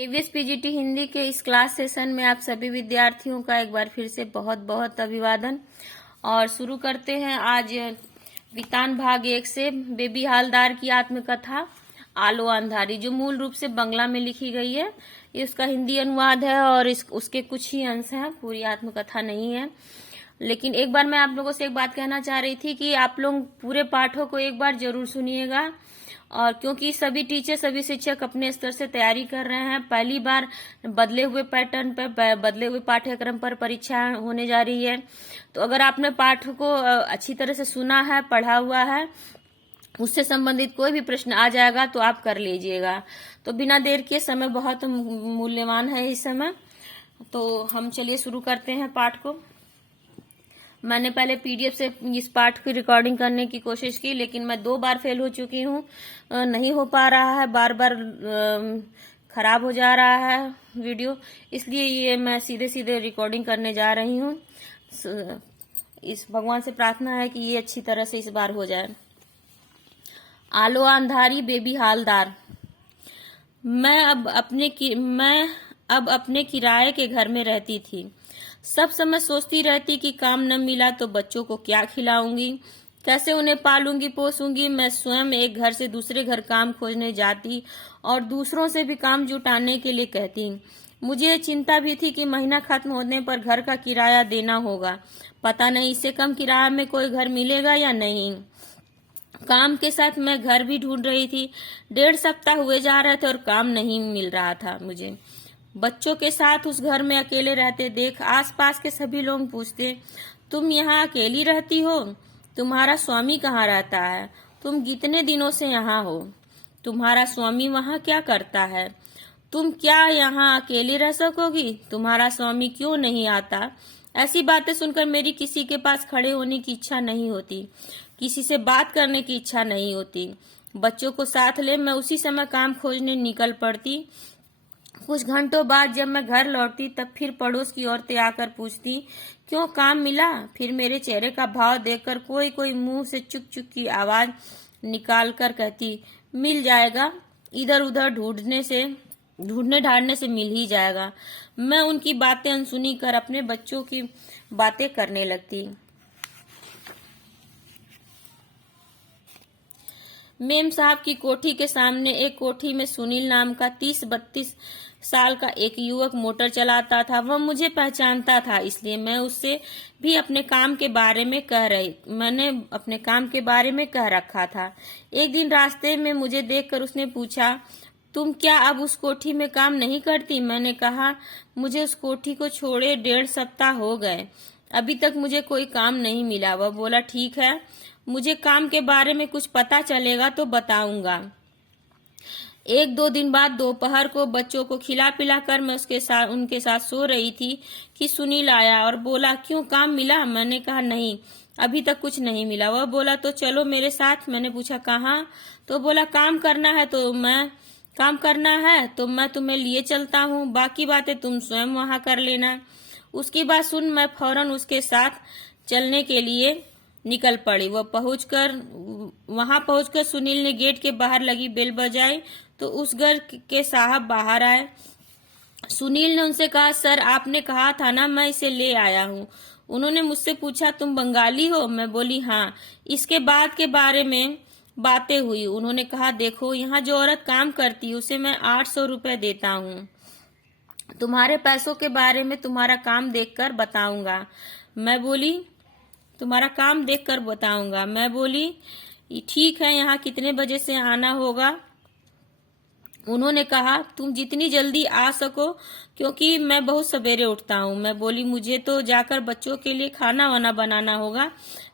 ABS PGT Hindi के इस class session में आप सभी विद्यार्थियों का एक बार फिर से बहुत बहुत अभिवादन। और शुरू करते हैं आज वितान भाग 1 से बेबी हालदार की आत्मकथा आलो अंधारी, जो मूल रूप से बंगला में लिखी गई है। ये उसका हिंदी अनुवाद है और उसके कुछ ही अंश हैं, पूरी आत्मकथा नहीं है। लेकिन एक बार मैं आप लोगों से एक बात कहना चाह रही थी कि आप लोग पूरे पाठों को एक बार जरूर सुनिएगा, और क्योंकि सभी टीचर सभी शिक्षक अपने स्तर से तैयारी कर रहे हैं। पहली बार बदले हुए पैटर्न पर, बदले हुए पाठ्यक्रम पर परीक्षा होने जा रही है। तो अगर आपने पाठ को अच्छी तरह से सुना है, पढ़ा हुआ है, उससे संबंधित कोई भी प्रश्न आ जाएगा तो आप कर लीजिएगा। तो बिना देर के, समय बहुत मूल्यवान है इस समय, तो हम चलिए शुरू करते हैं पाठ को। मैंने पहले पीडीएफ से इस पाठ की रिकॉर्डिंग करने की कोशिश की, लेकिन मैं 2 बार फेल हो चुकी हूँ, नहीं हो पा रहा है, बार बार खराब हो जा रहा है वीडियो, इसलिए ये मैं सीधे सीधे रिकॉर्डिंग करने जा रही हूँ। इस भगवान से प्रार्थना है कि ये अच्छी तरह से इस बार हो जाए। आलो अंधारी बेबी हालदार। मैं अब अपने किराए के घर में रहती थी। सब समय सोचती रहती कि काम न मिला तो बच्चों को क्या खिलाऊंगी, कैसे उन्हें पालूंगी पोसूंगी। मैं स्वयं एक घर से दूसरे घर काम खोजने जाती और दूसरों से भी काम जुटाने के लिए कहती। मुझे चिंता भी थी कि महीना खत्म होने पर घर का किराया देना होगा। पता नहीं इससे कम किराया में कोई घर मिलेगा या नहीं। काम के साथ मैं घर भी ढूंढ रही थी। 1.5 सप्ताह हुए जा रहे थे और काम नहीं मिल रहा था मुझे। बच्चों के साथ उस घर में अकेले रहते देख आसपास के सभी लोग पूछते, तुम यहाँ अकेली रहती हो? तुम्हारा स्वामी कहाँ रहता है? तुम कितने दिनों से यहाँ हो? तुम्हारा स्वामी वहाँ क्या करता है? तुम क्या यहाँ अकेले रह सकोगी? तुम्हारा स्वामी क्यों नहीं आता? ऐसी बातें सुनकर मेरी किसी के पास खड़े होने की इच्छा नहीं होती, किसी से बात करने की इच्छा नहीं होती। बच्चों को साथ ले मैं उसी समय काम खोजने निकल पड़ती। कुछ घंटों बाद जब मैं घर लौटती तब फिर पड़ोस की औरतें आकर पूछती, क्यों, काम मिला? फिर मेरे चेहरे का भाव देखकर कोई कोई मुंह से चुक चुक की आवाज निकाल कर कहती, मिल जाएगा, इधर उधर ढूंढने ढांढने से मिल ही जाएगा। मैं उनकी बातें अनसुनी कर अपने बच्चों की बातें करने लगती। मेम साहब की कोठी के सामने एक कोठी में सुनील नाम का 30-32 साल का एक युवक मोटर चलाता था। वह मुझे पहचानता था, इसलिए मैंने अपने काम के बारे में कह रखा था। एक दिन रास्ते में मुझे देखकर उसने पूछा, तुम क्या अब उस कोठी में काम नहीं करती? मैंने कहा, मुझे उस कोठी को छोड़े 1.5 सप्ताह हो गए, अभी तक मुझे कोई काम नहीं मिला। वह बोला, ठीक है, मुझे काम के बारे में कुछ पता चलेगा तो बताऊंगा। 1-2 दिन बाद दोपहर को बच्चों को खिला पिला कर मैं उनके साथ सो रही थी कि सुनील आया और बोला, क्यों, काम मिला? मैंने कहा, नहीं, अभी तक कुछ नहीं मिला। वह बोला, तो चलो मेरे साथ। मैंने पूछा, कहाँ? तो बोला, काम करना है तो मैं तुम्हें लिए चलता हूँ, बाकी बातें तुम स्वयं वहां कर लेना। उसकी बात सुन मैं फौरन उसके साथ चलने के लिए निकल पड़ी। वहां पहुंचकर सुनील ने गेट के बाहर लगी बेल बजाई तो उस घर के साहब बाहर आए। सुनील ने उनसे कहा, सर, आपने कहा था ना, मैं इसे ले आया हूँ। उन्होंने मुझसे पूछा, तुम बंगाली हो? मैं बोली, हाँ। इसके बाद के बारे में बातें हुई। उन्होंने कहा, देखो, यहाँ जो औरत काम करती है उसे मैं 800 रुपए देता हूँ। तुम्हारे पैसों के बारे में तुम्हारा काम देखकर बताऊंगा। मैं बोली, तुम्हारा काम देखकर बताऊंगा। मैं बोली, ठीक है, यहाँ कितने बजे से आना होगा? उन्होंने कहा, तुम जितनी जल्दी आ सको, क्योंकि मैं बहुत सवेरे उठता हूँ। मैं बोली, मुझे तो जाकर बच्चों के लिए खाना वाना बनाना होगा,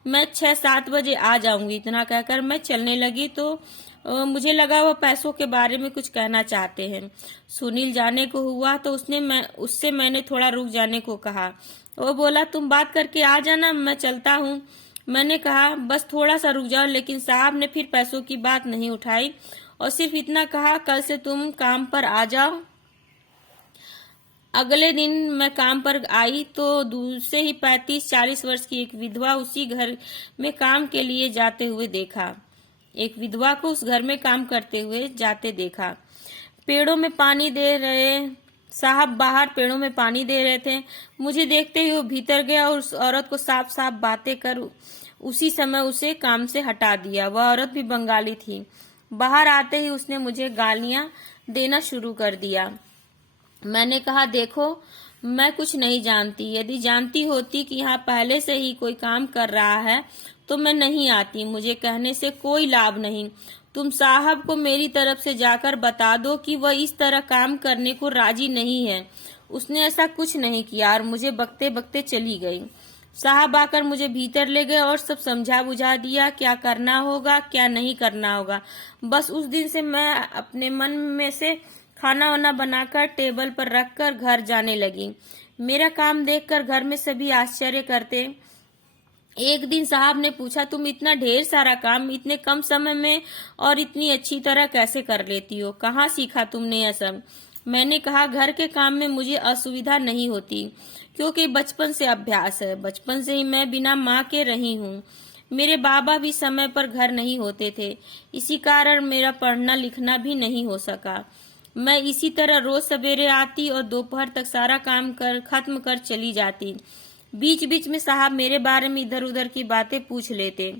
मैं 6-7 बजे आ जाऊंगी। इतना कहकर मैं चलने लगी तो मुझे लगा वह पैसों के बारे में कुछ कहना चाहते हैं। सुनील जाने को हुआ तो उससे मैंने थोड़ा रुक जाने को कहा। वो बोला, तुम बात करके आ जाना, मैं चलता हूँ। मैंने कहा, बस थोड़ा सा रुक जाओ, लेकिन साहब ने फिर पैसों की बात नहीं उठाई और सिर्फ इतना कहा, कल से तुम काम पर आ जाओ। अगले दिन मैं काम पर आई तो दूर से ही 35-40 वर्ष की एक विधवा उसी घर में काम के लिए जाते हुए देखा। एक विधवा को उस घर में काम करते हुए जाते देखा। पेड़ों में पानी दे रहे साहब बाहर पेड़ों में पानी दे रहे थे। मुझे देखते ही वो भीतर गया और उस औरत को साफ साफ बातें कर उसी समय उसे काम से हटा दिया। वह औरत भी बंगाली थी। बाहर आते ही उसने मुझे गालियां देना शुरू कर दिया। मैंने कहा, देखो, मैं कुछ नहीं जानती। यदि जानती होती कि यहाँ पहले से ही कोई काम कर रहा है तो मैं नहीं आती। मुझे कहने से कोई लाभ नहीं। तुम साहब को मेरी तरफ से जाकर बता दो कि वह इस तरह काम करने को राजी नहीं है। उसने ऐसा कुछ नहीं किया और मुझे बकते बकते चली गई। साहब आकर मुझे भीतर ले गए और सब समझा बुझा दिया, क्या करना होगा क्या नहीं करना होगा। बस उस दिन से मैं अपने मन में से खाना वाना बनाकर टेबल पर रखकर घर जाने लगी। मेरा काम देखकर घर में सभी आश्चर्य करते। एक दिन साहब ने पूछा, तुम इतना ढेर सारा काम इतने कम समय में और इतनी अच्छी तरह कैसे कर लेती हो? कहाँ सीखा तुमने यह सब? मैंने कहा, घर के काम में मुझे असुविधा नहीं होती क्योंकि बचपन से अभ्यास है। बचपन से ही मैं बिना माँ के रही हूँ। मेरे बाबा भी समय पर घर नहीं होते थे, इसी कारण मेरा पढ़ना लिखना भी नहीं हो सका। मैं इसी तरह रोज सवेरे आती और दोपहर तक सारा काम खत्म कर चली जाती। बीच बीच में साहब मेरे बारे में इधर उधर की बातें पूछ लेते।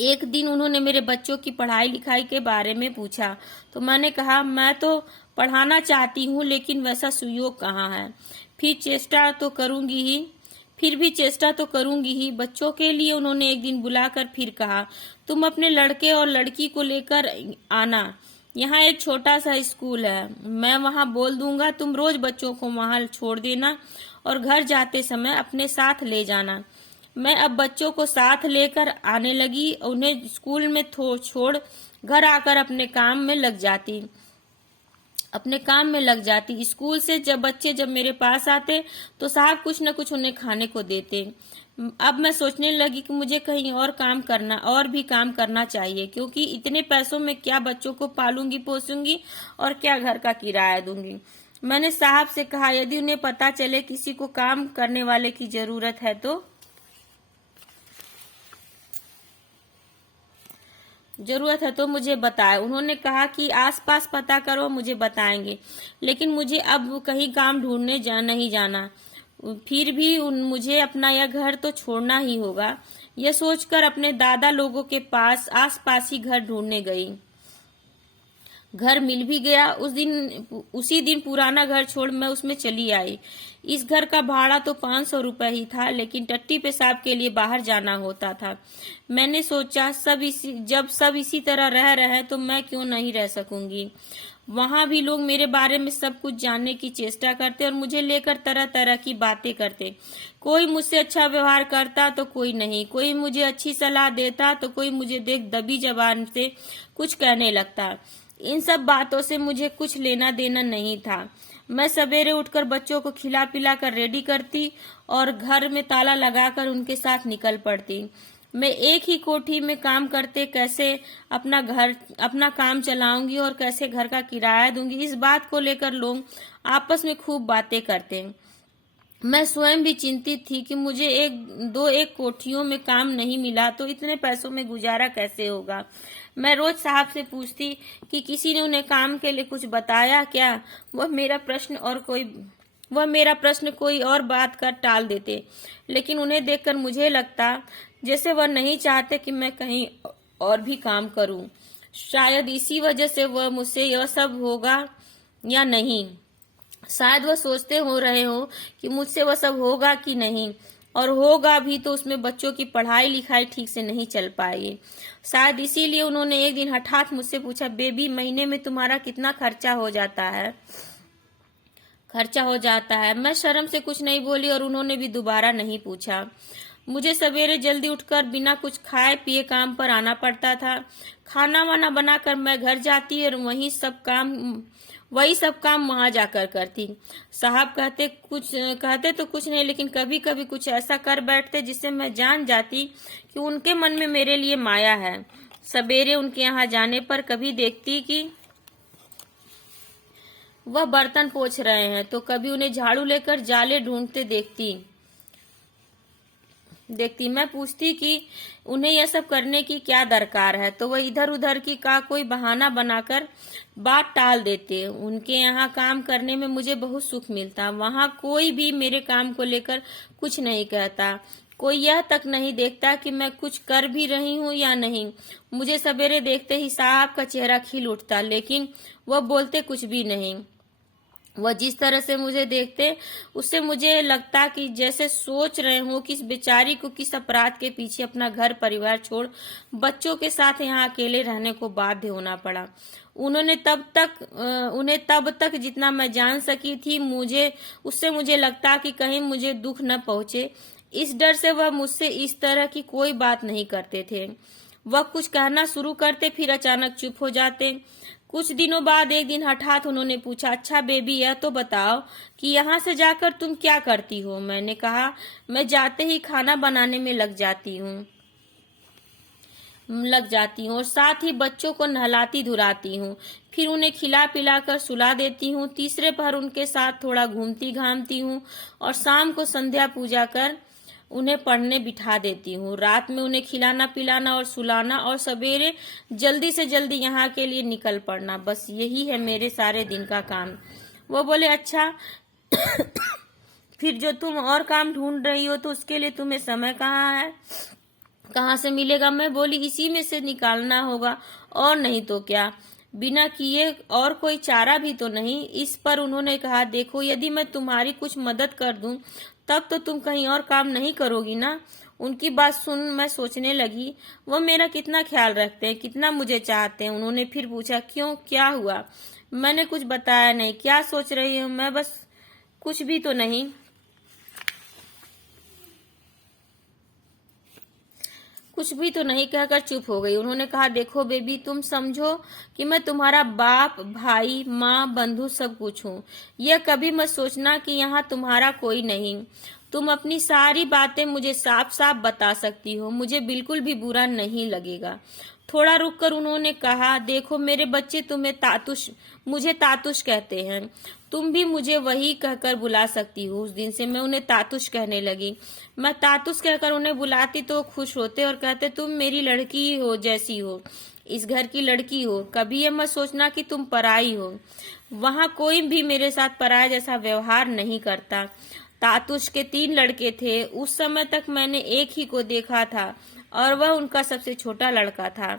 एक दिन उन्होंने मेरे बच्चों की पढ़ाई लिखाई के बारे में पूछा तो मैंने कहा, मैं तो पढ़ाना चाहती हूँ लेकिन वैसा सुयोग कहाँ है। फिर भी चेष्टा तो करूंगी ही। बच्चों के लिए उन्होंने एक दिन बुलाकर फिर कहा, तुम अपने लड़के और लड़की को लेकर आना। यहाँ एक छोटा सा स्कूल है, मैं वहाँ बोल दूंगा। तुम रोज बच्चों को वहाँ छोड़ देना और घर जाते समय अपने साथ ले जाना। मैं अब बच्चों को साथ लेकर आने लगी। उन्हें स्कूल में छोड़ घर आकर अपने काम में लग जाती। स्कूल से जब मेरे पास आते तो साहब कुछ न कुछ उन्हें खाने को देते। अब मैं सोचने लगी कि मुझे कहीं और भी काम करना चाहिए, क्योंकि इतने पैसों में क्या बच्चों को पालूंगी पोसूंगी और क्या घर का किराया दूंगी। मैंने साहब से कहा, यदि उन्हें पता चले किसी को काम करने वाले की जरूरत है तो मुझे बताए। उन्होंने कहा कि आसपास पता करो, मुझे बताएंगे, लेकिन मुझे अब कहीं काम ढूंढने नहीं जाना। फिर भी मुझे अपना यह घर तो छोड़ना ही होगा। यह सोचकर अपने दादा लोगों के पास आसपास ही घर ढूंढने गई। घर मिल भी गया। उसी दिन पुराना घर छोड़ मैं उसमें चली आई। इस घर का भाड़ा तो 500 रुपए ही था, लेकिन टट्टी पेशाब के लिए बाहर जाना होता था। मैंने सोचा, जब सब इसी तरह रह रहे तो मैं क्यों नहीं रह सकूंगी। वहां भी लोग मेरे बारे में सब कुछ जानने की चेष्टा करते और मुझे लेकर तरह तरह की बातें करते। कोई मुझसे अच्छा व्यवहार करता तो कोई नहीं, कोई मुझे अच्छी सलाह देता तो कोई मुझे देख दबी जबान से कुछ कहने लगता। इन सब बातों से मुझे कुछ लेना देना नहीं था। मैं सवेरे उठकर बच्चों को खिला पिला कर रेडी करती और घर में ताला लगाकर उनके साथ निकल पड़ती। मैं एक ही कोठी में काम करते कैसे अपना काम चलाऊंगी और कैसे घर का किराया दूंगी, इस बात को लेकर लोग आपस में खूब बातें करते। मैं स्वयं भी चिंतित थी कि मुझे एक कोठियों में काम नहीं मिला तो इतने पैसों में गुजारा कैसे होगा। मैं रोज साहब से पूछती कि किसी ने उन्हें काम के लिए कुछ बताया क्या। वह मेरा प्रश्न कोई और बात कर टाल देते, लेकिन उन्हें देखकर मुझे लगता जैसे वह नहीं चाहते कि मैं कहीं और भी काम करूं। शायद इसी वजह से वह मुझसे यह सब होगा या नहीं। शायद वह सोचते हो रहे हो कि मुझसे वह सब होगा कि नहीं, और होगा भी तो उसमें बच्चों की पढ़ाई लिखाई ठीक से नहीं चल पाएगी। शायद इसीलिए उन्होंने एक दिन हठात मुझसे पूछा, बेबी, महीने में तुम्हारा कितना खर्चा हो जाता है। मैं शर्म से कुछ नहीं बोली और उन्होंने भी दोबारा नहीं पूछा। मुझे सवेरे जल्दी उठकर बिना कुछ खाए पिए काम पर आना पड़ता था। खाना वाना बनाकर मैं घर जाती और वही सब काम वहां जाकर करती। साहब कहते तो कुछ नहीं, लेकिन कभी कभी कुछ ऐसा कर बैठते जिससे मैं जान जाती कि उनके मन में मेरे लिए माया है। सवेरे उनके यहाँ जाने पर कभी देखती कि वह बर्तन पोंछ रहे हैं तो कभी उन्हें झाड़ू लेकर जाले ढूंढते देखती। देखती। मैं पूछती कि उन्हें यह सब करने की क्या दरकार है, तो वह इधर उधर की का कोई बहाना बनाकर बात टाल देते। उनके यहाँ काम करने में मुझे बहुत सुख मिलता। वहाँ कोई भी मेरे काम को लेकर कुछ नहीं कहता। कोई यह तक नहीं देखता कि मैं कुछ कर भी रही हूँ या नहीं। मुझे सवेरे देखते ही साहब का चेहरा खिल उठता, लेकिन वह बोलते कुछ भी नहीं। वह जिस तरह से मुझे देखते, उससे मुझे लगता कि जैसे सोच रहे हो कि इस बेचारी को किस अपराध के पीछे अपना घर परिवार छोड़ बच्चों के साथ यहाँ अकेले रहने को बाध्य होना पड़ा। उन्हें तब तक जितना मैं जान सकी थी, मुझे लगता कि कहीं मुझे दुख न पहुंचे। इस डर से वह मुझसे इस तरह की कोई बात नहीं करते थे। वह कुछ कहना शुरू करते, फिर अचानक चुप हो जाते। कुछ दिनों बाद एक दिन हठात उन्होंने पूछा, अच्छा बेबी, यह तो बताओ कि यहाँ से जाकर तुम क्या करती हो? मैंने कहा, मैं जाते ही खाना बनाने में लग जाती हूँ और साथ ही बच्चों को नहलाती धुलाती हूँ। फिर उन्हें खिला पिला कर सुला देती हूँ। तीसरे पहर उनके साथ थोड़ा घूमती घामती हूँ और शाम को संध्या पूजा कर उन्हें पढ़ने बिठा देती हूँ। रात में उन्हें खिलाना पिलाना और सुलाना और सवेरे जल्दी से जल्दी यहाँ के लिए निकल पड़ना। बस यही है मेरे सारे दिन का काम। वो बोले, अच्छा फिर जो तुम और काम ढूंढ रही हो तो उसके लिए तुम्हें समय कहाँ है, कहाँ से मिलेगा? मैं बोली, इसी में से निकालना होगा, और नहीं तो क्या, बिना किए और कोई चारा भी तो नहीं। इस पर उन्होंने कहा, देखो, यदि मैं तुम्हारी कुछ मदद कर दूं तब तो तुम कहीं और काम नहीं करोगी ना। उनकी बात सुन मैं सोचने लगी, वो मेरा कितना ख्याल रखते हैं, कितना मुझे चाहते हैं। उन्होंने फिर पूछा, क्यों, क्या हुआ? मैंने कुछ बताया नहीं। क्या सोच रही हूँ मैं? बस कुछ भी तो नहीं। कुछ भी तो नहीं कहकर चुप हो गई। उन्होंने कहा, देखो बेबी, तुम समझो कि मैं तुम्हारा बाप, भाई, माँ, बंधु सब कुछ हूँ। यह कभी मत सोचना कि यहाँ तुम्हारा कोई नहीं। तुम अपनी सारी बातें मुझे साफ साफ बता सकती हो, मुझे बिल्कुल भी बुरा नहीं लगेगा। थोड़ा रुककर उन्होंने कहा, देखो मेरे बच्चे, मुझे तातुश कहते हैं। तुम भी मुझे वही कहकर बुला सकती हो। उस दिन से मैं उन्हें तातुश कहने लगी। मैं तातुश कहकर उन्हें बुलाती तो खुश होते और कहते, तुम मेरी लड़की हो, जैसी हो, इस घर की लड़की हो। कभी ये मत सोचना कि तुम पराई हो। वहाँ कोई भी मेरे साथ पराया जैसा व्यवहार नहीं करता। तातुश के 3 लड़के थे। उस समय तक मैंने एक ही को देखा था और वह उनका सबसे छोटा लड़का था।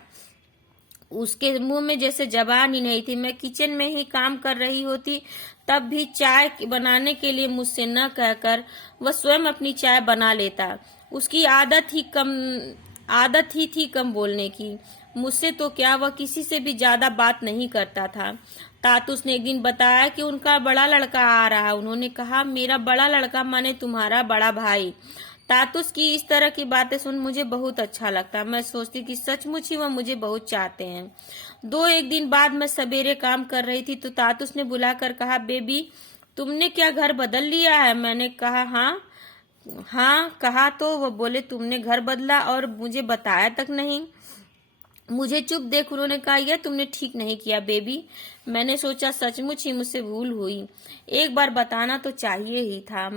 उसके मुंह में जैसे जबान ही नहीं थी। मैं किचन में ही काम कर रही होती, तब भी चाय बनाने के लिए मुझसे न कहकर वह स्वयं अपनी चाय बना लेता। उसकी आदत ही थी कम बोलने की। मुझसे तो क्या, वह किसी से भी ज्यादा बात नहीं करता था। तातुस ने एक दिन बताया कि उनका बड़ा लड़का आ रहा है। उन्होंने कहा, मेरा बड़ा लड़का माने तुम्हारा बड़ा भाई। तातुस की इस तरह की बातें सुन मुझे बहुत अच्छा लगता। मैं सोचती कि सचमुच ही वह मुझे बहुत चाहते हैं। एक दिन बाद मैं सवेरे काम कर रही थी तो तातुस ने बुलाकर कहा, बेबी, तुमने क्या घर बदल लिया है? मैंने कहा, हाँ कहा तो। वह बोले, तुमने घर बदला और मुझे बताया तक नहीं। मुझे चुप देख उन्होंने कहा, यह तुमने ठीक नहीं किया बेबी। मैंने सोचा सचमुच ही मुझसे भूल हुई। एक बार बताना तो चाहिए ही था।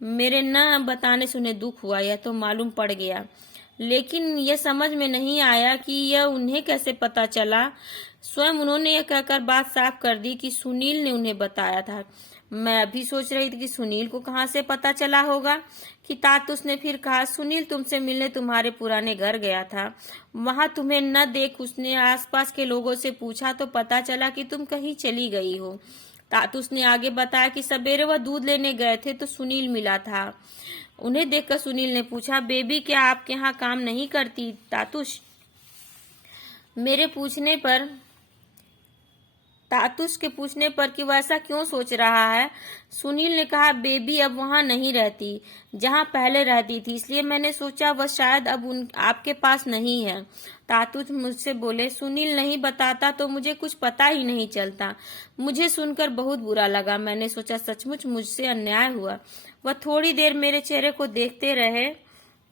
मेरे न बताने से उन्हें दुख हुआ, यह तो मालूम पड़ गया, लेकिन यह समझ में नहीं आया कि यह उन्हें कैसे पता चला। स्वयं उन्होंने यह कहकर बात साफ कर दी कि सुनील ने उन्हें बताया था। मैं अभी सोच रही थी कि सुनील को कहाँ से पता चला होगा कि तातुस ने फिर कहा, सुनील तुमसे मिलने तुम्हारे पुराने घर गया था। वहां तुम्हें न देख उसने आसपास के लोगों से पूछा तो पता चला कि तुम कहीं चली गई हो। तातुस ने आगे बताया कि सवेरे वह दूध लेने गए थे तो सुनील मिला था। उन्हें देखकर सुनील ने पूछा, बेबी, क्या आपके यहाँ काम नहीं करती तातुस? तातुस के पूछने पर कि वह ऐसा क्यों सोच रहा है, सुनील ने कहा, बेबी अब वहाँ नहीं रहती जहाँ पहले रहती थी, इसलिए मैंने सोचा वह शायद अब आपके पास नहीं है। तातुस मुझसे बोले, सुनील नहीं बताता तो मुझे कुछ पता ही नहीं चलता। मुझे सुनकर बहुत बुरा लगा। मैंने सोचा सचमुच मुझसे अन्याय हुआ। वह थोड़ी देर मेरे चेहरे को देखते रहे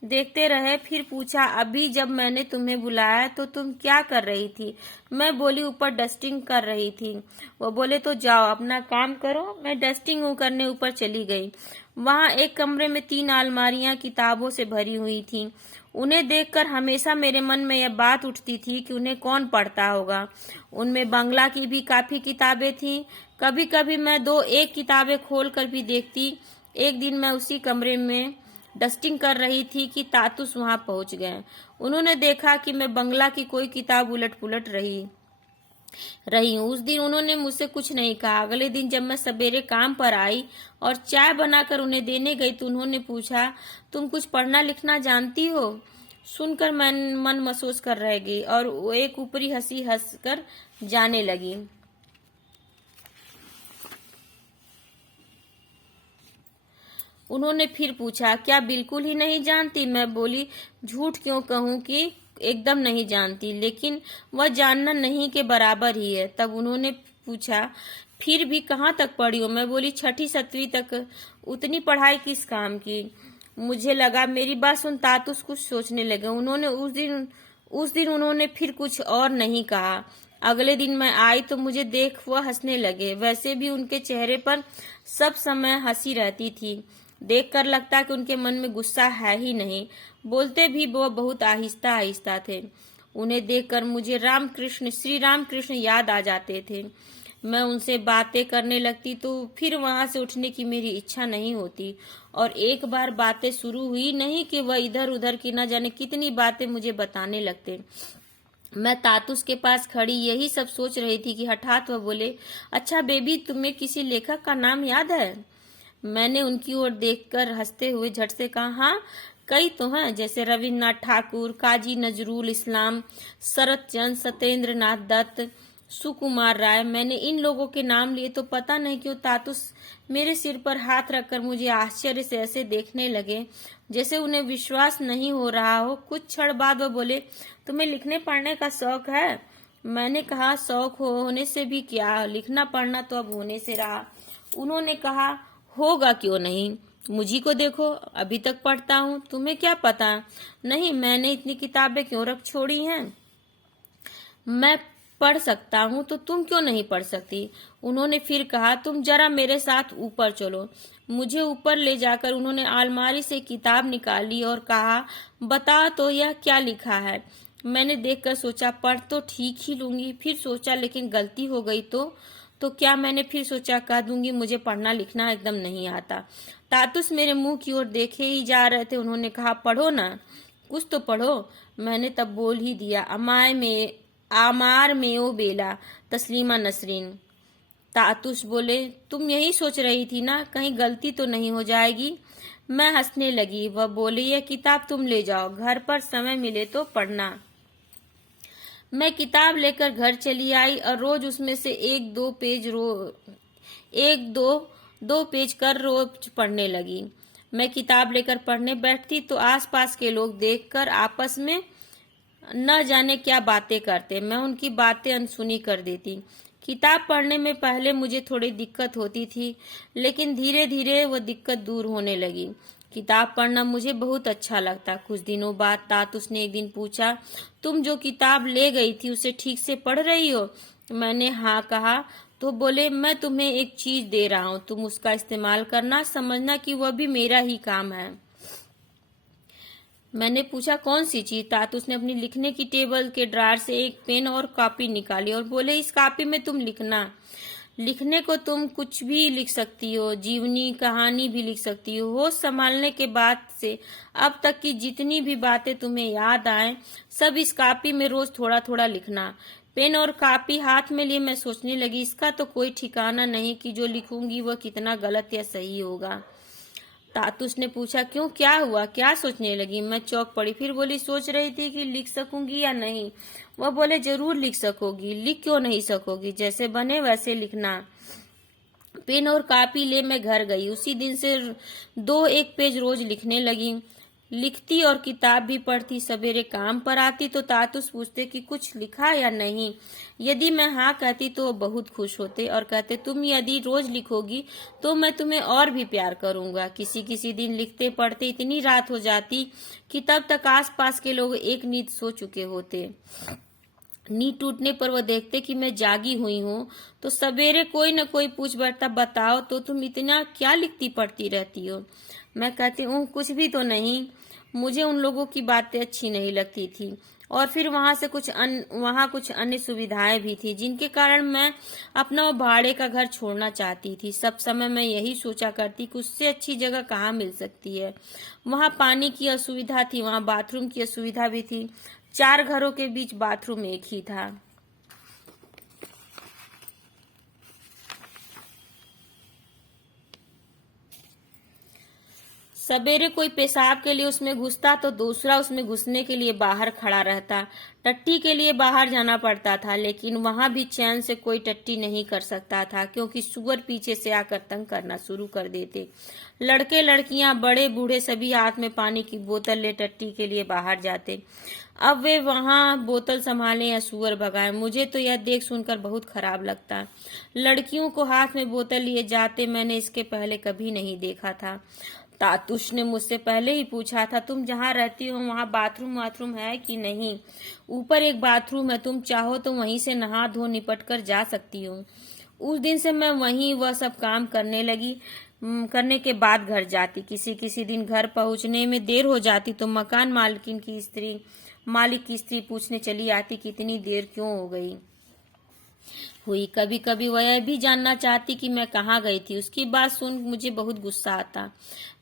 देखते रहे। फिर पूछा, अभी जब मैंने तुम्हें बुलाया तो तुम क्या कर रही थी? मैं बोली, ऊपर डस्टिंग कर रही थी। वो बोले, तो जाओ अपना काम करो। मैं डस्टिंग करने ऊपर चली गई। वहां एक कमरे में 3 अलमारियां किताबों से भरी हुई थीं। उन्हें देखकर हमेशा मेरे मन में यह बात उठती थी कि उन्हें कौन पढ़ता होगा। उनमें बांग्ला की भी काफी किताबें थीं। कभी कभी मैं 2-1 किताबें खोल कर भी देखती। एक दिन मैं उसी कमरे में डस्टिंग कर रही थी कि तातुस वहां पहुंच गए। उन्होंने देखा कि मैं बंगला की कोई किताब उलट पुलट रही हूँ। उस दिन उन्होंने मुझसे कुछ नहीं कहा। अगले दिन जब मैं सवेरे काम पर आई और चाय बनाकर उन्हें देने गई तो उन्होंने पूछा, तुम कुछ पढ़ना लिखना जानती हो? सुनकर मैं मन महसूस कर रह गई और वो एक ऊपरी हंसी हंसकर जाने लगी। उन्होंने फिर पूछा, क्या बिल्कुल ही नहीं जानती? मैं बोली, झूठ क्यों कहूं कि एकदम नहीं जानती, लेकिन वह जानना नहीं के बराबर ही है। तब उन्होंने पूछा, फिर भी कहाँ तक पढ़ी हो? मैं बोली, 6ठी 7वीं तक। उतनी पढ़ाई किस काम की? मुझे लगा मेरी बात सुन तातुस कुछ सोचने लगे। उन्होंने उस दिन उन्होंने फिर कुछ और नहीं कहा। अगले दिन मैं आई तो मुझे देख वह हंसने लगे। वैसे भी उनके चेहरे पर सब समय हंसी रहती थी। देखकर लगता कि उनके मन में गुस्सा है ही नहीं। बोलते भी वो बहुत आहिस्ता आहिस्ता थे। उन्हें देखकर मुझे श्री रामकृष्ण याद आ जाते थे। मैं उनसे बातें करने लगती तो फिर वहां से उठने की मेरी इच्छा नहीं होती। और एक बार बातें शुरू हुई नहीं कि वह इधर उधर की न जाने कितनी बातें मुझे बताने लगते। मैं तातुस के पास खड़ी यही सब सोच रही थी कि हठात वह बोले, अच्छा बेबी, तुम्हें किसी लेखक का नाम याद है? मैंने उनकी ओर देखकर हंसते हुए झट से कहा, हाँ, कई तो हैं, जैसे रविन्द्रनाथ ठाकुर, काजी नजरुल इस्लाम, शरत चंद्र, सत्येंद्र नाथ दत्त, सुकुमार राय। मैंने इन लोगों के नाम लिए तो पता नहीं क्यों तातुस मेरे सिर पर हाथ रखकर मुझे आश्चर्य से ऐसे देखने लगे जैसे उन्हें विश्वास नहीं हो रहा हो। कुछ क्षण बाद वह बोले, तुम्हें लिखने पढ़ने का शौक है? मैंने कहा, शौक होने से भी क्या, लिखना पढ़ना तो अब होने से रहा। उन्होंने कहा, होगा क्यों नहीं, मुझी को देखो, अभी तक पढ़ता हूँ, तुम्हें क्या पता? नहीं, मैंने इतनी किताबें क्यों रख छोड़ी हैं? मैं पढ़ सकता हूँ तो तुम क्यों नहीं पढ़ सकती? उन्होंने फिर कहा, तुम जरा मेरे साथ ऊपर चलो। मुझे ऊपर ले जाकर उन्होंने अलमारी से किताब निकाली और कहा, बता तो यह क्या लिखा है? मैंने देखकर सोचा, पढ़ तो ठीक ही लूंगी। फिर सोचा, लेकिन गलती हो गई तो क्या? मैंने फिर सोचा, कह दूंगी मुझे पढ़ना लिखना एकदम नहीं आता। तातुस मेरे मुंह की ओर देखे ही जा रहे थे। उन्होंने कहा, पढ़ो ना, कुछ तो पढ़ो। मैंने तब बोल ही दिया, आमार में ओ बेला, तस्लीमा नसरीन। तातुस बोले, तुम यही सोच रही थी ना, कहीं गलती तो नहीं हो जाएगी? मैं हंसने लगी। वह बोले, यह किताब तुम ले जाओ, घर पर समय मिले तो पढ़ना। मैं किताब लेकर घर चली आई और रोज उसमें से एक दो पेज कर रोज पढ़ने लगी। मैं किताब लेकर पढ़ने बैठती तो आसपास के लोग देखकर आपस में न जाने क्या बातें करते। मैं उनकी बातें अनसुनी कर देती। किताब पढ़ने में पहले मुझे थोड़ी दिक्कत होती थी, लेकिन धीरे धीरे वह दिक्कत दूर होने लगी। किताब पढ़ना मुझे बहुत अच्छा लगता। कुछ दिनों बाद तातुस ने एक दिन पूछा, तुम जो किताब ले गई थी उसे ठीक से पढ़ रही हो? मैंने हाँ कहा तो बोले, मैं तुम्हें एक चीज दे रहा हूँ, तुम उसका इस्तेमाल करना, समझना कि वह भी मेरा ही काम है। मैंने पूछा, कौन सी चीज? तातुस ने अपनी लिखने की टेबल के ड्रार से एक पेन और कॉपी निकाली और बोले, इस कॉपी में तुम लिखना। लिखने को तुम कुछ भी लिख सकती हो, जीवनी कहानी भी लिख सकती हो। होश संभालने के बाद से अब तक की जितनी भी बातें तुम्हें याद आए सब इस कॉपी में रोज थोड़ा थोड़ा लिखना। पेन और कॉपी हाथ में लिए मैं सोचने लगी, इसका तो कोई ठिकाना नहीं कि जो लिखूंगी वह कितना गलत या सही होगा। तातुस ने पूछा, क्यों, क्या हुआ? क्या सोचने लगी? मैं चौंक पड़ी। फिर बोली, सोच रही थी कि लिख सकूंगी या नहीं। वह बोले, जरूर लिख सकोगी, लिख क्यों नहीं सकोगी, जैसे बने वैसे लिखना। पेन और कॉपी ले मैं घर गई। उसी दिन से 2-1 पेज रोज लिखने लगी। लिखती और किताब भी पढ़ती। सवेरे काम पर आती तो तातुस पूछते कि कुछ लिखा या नहीं। यदि मैं हाँ कहती तो वो बहुत खुश होते और कहते तुम यदि रोज लिखोगी तो मैं तुम्हें और भी प्यार करूंगा। किसी किसी दिन लिखते पढ़ते इतनी रात हो जाती कि तब तक आसपास के लोग एक नींद सो चुके होते। नींद टूटने पर वह देखते कि मैं जागी हुई हूँ तो सवेरे कोई न कोई पूछ बैठता, बताओ तो तुम इतना क्या लिखती पढ़ती रहती हो। मैं कहती हूँ कुछ भी तो नहीं, मुझे उन लोगों की बातें अच्छी नहीं लगती थी और फिर वहाँ कुछ अन्य सुविधाएं भी थी जिनके कारण मैं अपना वो भाड़े का घर छोड़ना चाहती थी। सब समय मैं यही सोचा करती कि उससे अच्छी जगह कहाँ मिल सकती है। वहाँ पानी की असुविधा थी, वहाँ बाथरूम की असुविधा भी थी। 4 घरों के बीच बाथरूम एक ही था। सवेरे कोई पेशाब के लिए उसमें घुसता तो दूसरा उसमें घुसने के लिए बाहर खड़ा रहता। टट्टी के लिए बाहर जाना पड़ता था, लेकिन वहां भी चैन से कोई टट्टी नहीं कर सकता था क्योंकि सुअर पीछे से आकर तंग करना शुरू कर देते। लड़के लड़कियां बड़े बूढ़े सभी हाथ में पानी की बोतल ले टट्टी के लिए बाहर जाते। अब वे वहां बोतल संभाले या सुअर भगाए, मुझे तो यह देख सुनकर बहुत खराब लगता। लड़कियों को हाथ में बोतल लिए जाते मैंने इसके पहले कभी नहीं देखा था। तातुश ने मुझसे पहले ही पूछा था, तुम जहाँ रहती हो वहाँ बाथरूम है कि नहीं? ऊपर एक बाथरूम है, तुम चाहो तो वहीं से नहा धो निपट कर जा सकती हो। उस दिन से मैं वहीं वह सब काम करने लगी। करने के बाद घर जाती। किसी किसी दिन घर पहुंचने में देर हो जाती तो मकान मालिक की स्त्री पूछने चली आती कि इतनी देर क्यों हो गई हुई। कभी कभी वह यह भी जानना चाहती कि मैं कहाँ गई थी। उसकी बात सुन मुझे बहुत गुस्सा आता।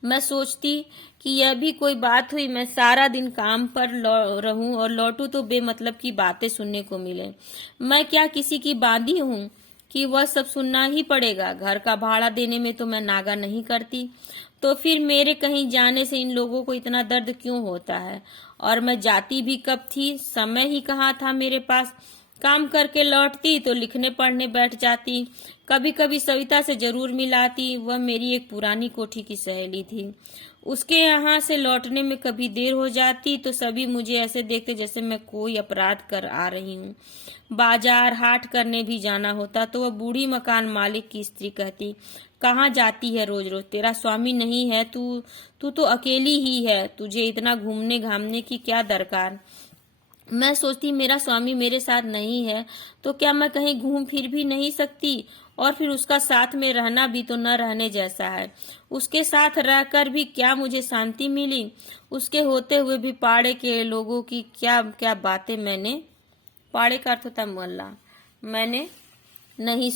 मैं सोचती कि यह भी कोई बात हुई, मैं सारा दिन काम पर रहूं और लौटूं तो बेमतलब की बातें सुनने को मिले। मैं क्या किसी की बांदी हूँ कि वह सब सुनना ही पड़ेगा? घर का भाड़ा देने में तो मैं नागा नहीं करती, तो फिर मेरे कहीं जाने से इन लोगों को इतना दर्द क्यों होता है? और मैं जाती भी कब थी? समय ही कहाँ था मेरे पास। काम करके लौटती तो लिखने पढ़ने बैठ जाती। कभी कभी सविता से जरूर मिलाती, वह मेरी एक पुरानी कोठी की सहेली थी। उसके यहाँ से लौटने में कभी देर हो जाती तो सभी मुझे ऐसे देखते जैसे मैं कोई अपराध कर आ रही हूँ। बाजार हाट करने भी जाना होता तो वह बूढ़ी मकान मालिक की स्त्री कहती, कहाँ जाती है रोज रोज? तेरा स्वामी नहीं है, तू तो अकेली ही है, तुझे इतना घूमने घामने की क्या दरकार? मैं सोचती मेरा स्वामी मेरे साथ नहीं है तो क्या मैं कहीं घूम फिर भी नहीं सकती? और फिर उसका साथ में रहना भी तो न रहने जैसा है। उसके साथ रहकर भी क्या मुझे शांति मिली? उसके होते हुए भी पाड़े के लोगों की क्या क्या बातें पाड़े का अर्थ होता मोहल्ला, मैंने नहीं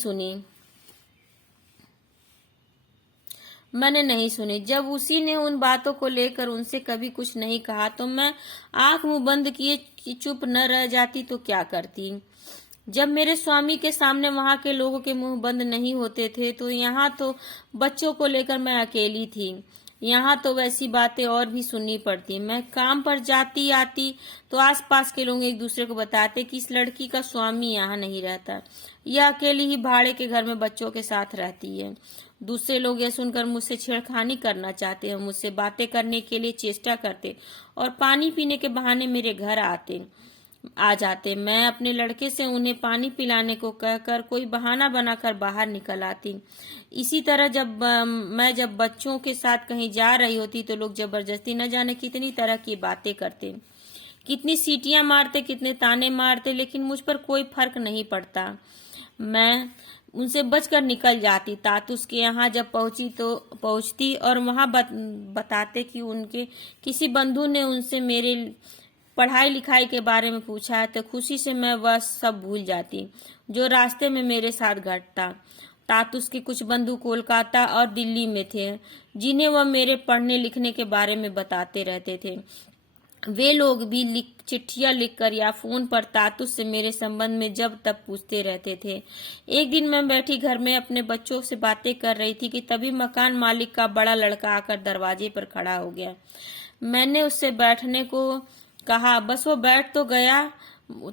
सुनी। जब उसी ने उन बातों को लेकर उनसे कभी कुछ नहीं कहा तो मैं आंख मुंह बंद किए चुप न रह जाती तो क्या करती? जब मेरे स्वामी के सामने वहां के लोगों के मुंह बंद नहीं होते थे तो यहाँ तो बच्चों को लेकर मैं अकेली थी। यहाँ तो वैसी बातें और भी सुननी पड़ती। मैं काम पर जाती आती तो आसपास के लोग एक दूसरे को बताते कि इस लड़की का स्वामी यहाँ नहीं रहता, यह अकेली ही भाड़े के घर में बच्चों के साथ रहती है। दूसरे लोग यह सुनकर मुझसे छेड़खानी करना चाहते हैं, मुझसे बातें करने के लिए चेष्टा करते और पानी पीने के बहाने मेरे घर आ जाते। मैं अपने लड़के से उन्हें पानी पिलाने को कहकर कोई बहाना बनाकर बाहर निकल आती। इसी तरह जब बच्चों के साथ कहीं जा रही होती तो लोग जबरदस्ती न जाने कितनी तरह की बातें करते, कितनी सीटियां मारते, कितने ताने मारते, लेकिन मुझ पर कोई फर्क नहीं पड़ता। मैं उनसे बचकर निकल जाती। तातुस के यहाँ जब पहुंचती और वहां बताते कि उनके किसी बंधु ने उनसे मेरे पढ़ाई लिखाई के बारे में पूछा है तो खुशी से मैं वह सब भूल जाती जो रास्ते में मेरे साथ घटता। तातुस के कुछ बंधु कोलकाता और दिल्ली में थे जिन्हें वह मेरे पढ़ने लिखने के बारे में बताते रहते थे। वे लोग भी चिट्ठियां लिखकर या फोन पर तातुस से मेरे संबंध में जब तब पूछते रहते थे। एक दिन मैं बैठी घर में अपने बच्चों से बातें कर रही थी कि तभी मकान मालिक का बड़ा लड़का आकर दरवाजे पर खड़ा हो गया। मैंने उससे बैठने को कहा, बस वो बैठ तो गया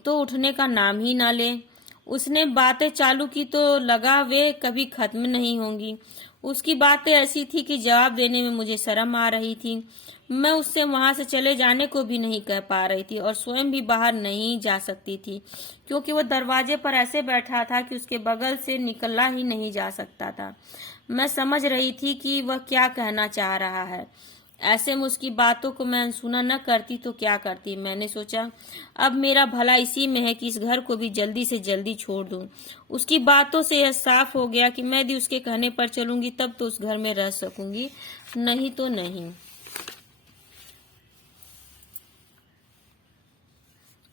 तो उठने का नाम ही ना ले। उसने बातें चालू की तो लगा वे कभी खत्म नहीं होंगी। उसकी बातें ऐसी थी कि जवाब देने में मुझे शर्म आ रही थी। मैं उससे वहां से चले जाने को भी नहीं कह पा रही थी और स्वयं भी बाहर नहीं जा सकती थी, क्योंकि वह दरवाजे पर ऐसे बैठा था कि उसके बगल से निकला ही नहीं जा सकता था। मैं समझ रही थी कि वह क्या कहना चाह रहा है। ऐसे में उसकी बातों को मैं अनसुना न करती तो क्या करती। मैंने सोचा अब मेरा भला इसी में है कि इस घर को भी जल्दी से जल्दी छोड़ दूं। उसकी बातों से यह साफ हो गया कि मैं यदि उसके कहने पर चलूंगी तब तो उस घर में रह सकूंगी, नहीं तो नहीं।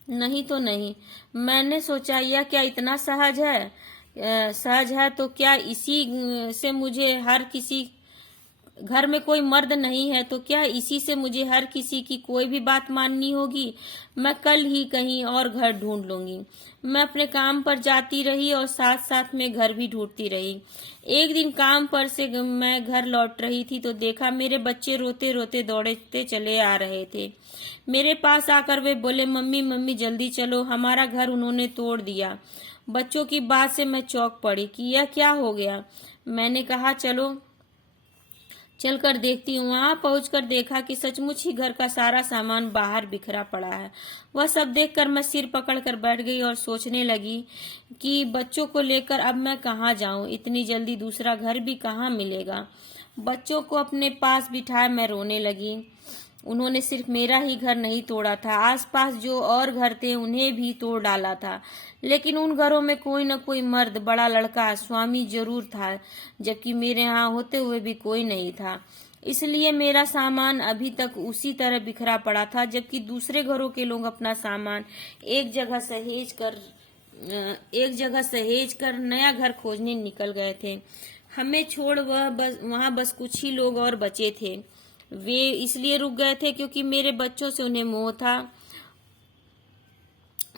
नहीं तो नहीं। मैंने सोचा यह क्या इतना सहज है? सहज है तो क्या इसी से मुझे हर किसी घर में कोई मर्द नहीं है तो क्या इसी से मुझे हर किसी की कोई भी बात माननी होगी? मैं कल ही कहीं और घर ढूंढ लूंगी। मैं अपने काम पर जाती रही और साथ साथ में घर भी ढूंढती रही। एक दिन काम पर से मैं घर लौट रही थी तो देखा मेरे बच्चे रोते रोते दौड़ते चले आ रहे थे। मेरे पास आकर वे बोले, मम्मी मम्मी जल्दी चलो, हमारा घर उन्होंने तोड़ दिया। बच्चों की बात से मैं चौंक पड़ी कि यह क्या हो गया। मैंने कहा चलो चलकर देखती हूँ। वहां पहुंचकर देखा कि सचमुच ही घर का सारा सामान बाहर बिखरा पड़ा है। वह सब देखकर मैं सिर पकड़कर बैठ गई और सोचने लगी कि बच्चों को लेकर अब मैं कहाँ जाऊं, इतनी जल्दी दूसरा घर भी कहाँ मिलेगा। बच्चों को अपने पास बिठाए मैं रोने लगी। उन्होंने सिर्फ मेरा ही घर नहीं तोड़ा था, आसपास जो और घर थे उन्हें भी तोड़ डाला था। लेकिन उन घरों में कोई न कोई मर्द, बड़ा लड़का, स्वामी जरूर था, जबकि मेरे यहाँ होते हुए भी कोई नहीं था। इसलिए मेरा सामान अभी तक उसी तरह बिखरा पड़ा था, जबकि दूसरे घरों के लोग अपना सामान एक जगह सहेज कर नया घर खोजने निकल गए थे। हमें छोड़ वहां बस कुछ ही लोग और बचे थे। वे इसलिए रुक गए थे क्योंकि मेरे बच्चों से उन्हें मोह था।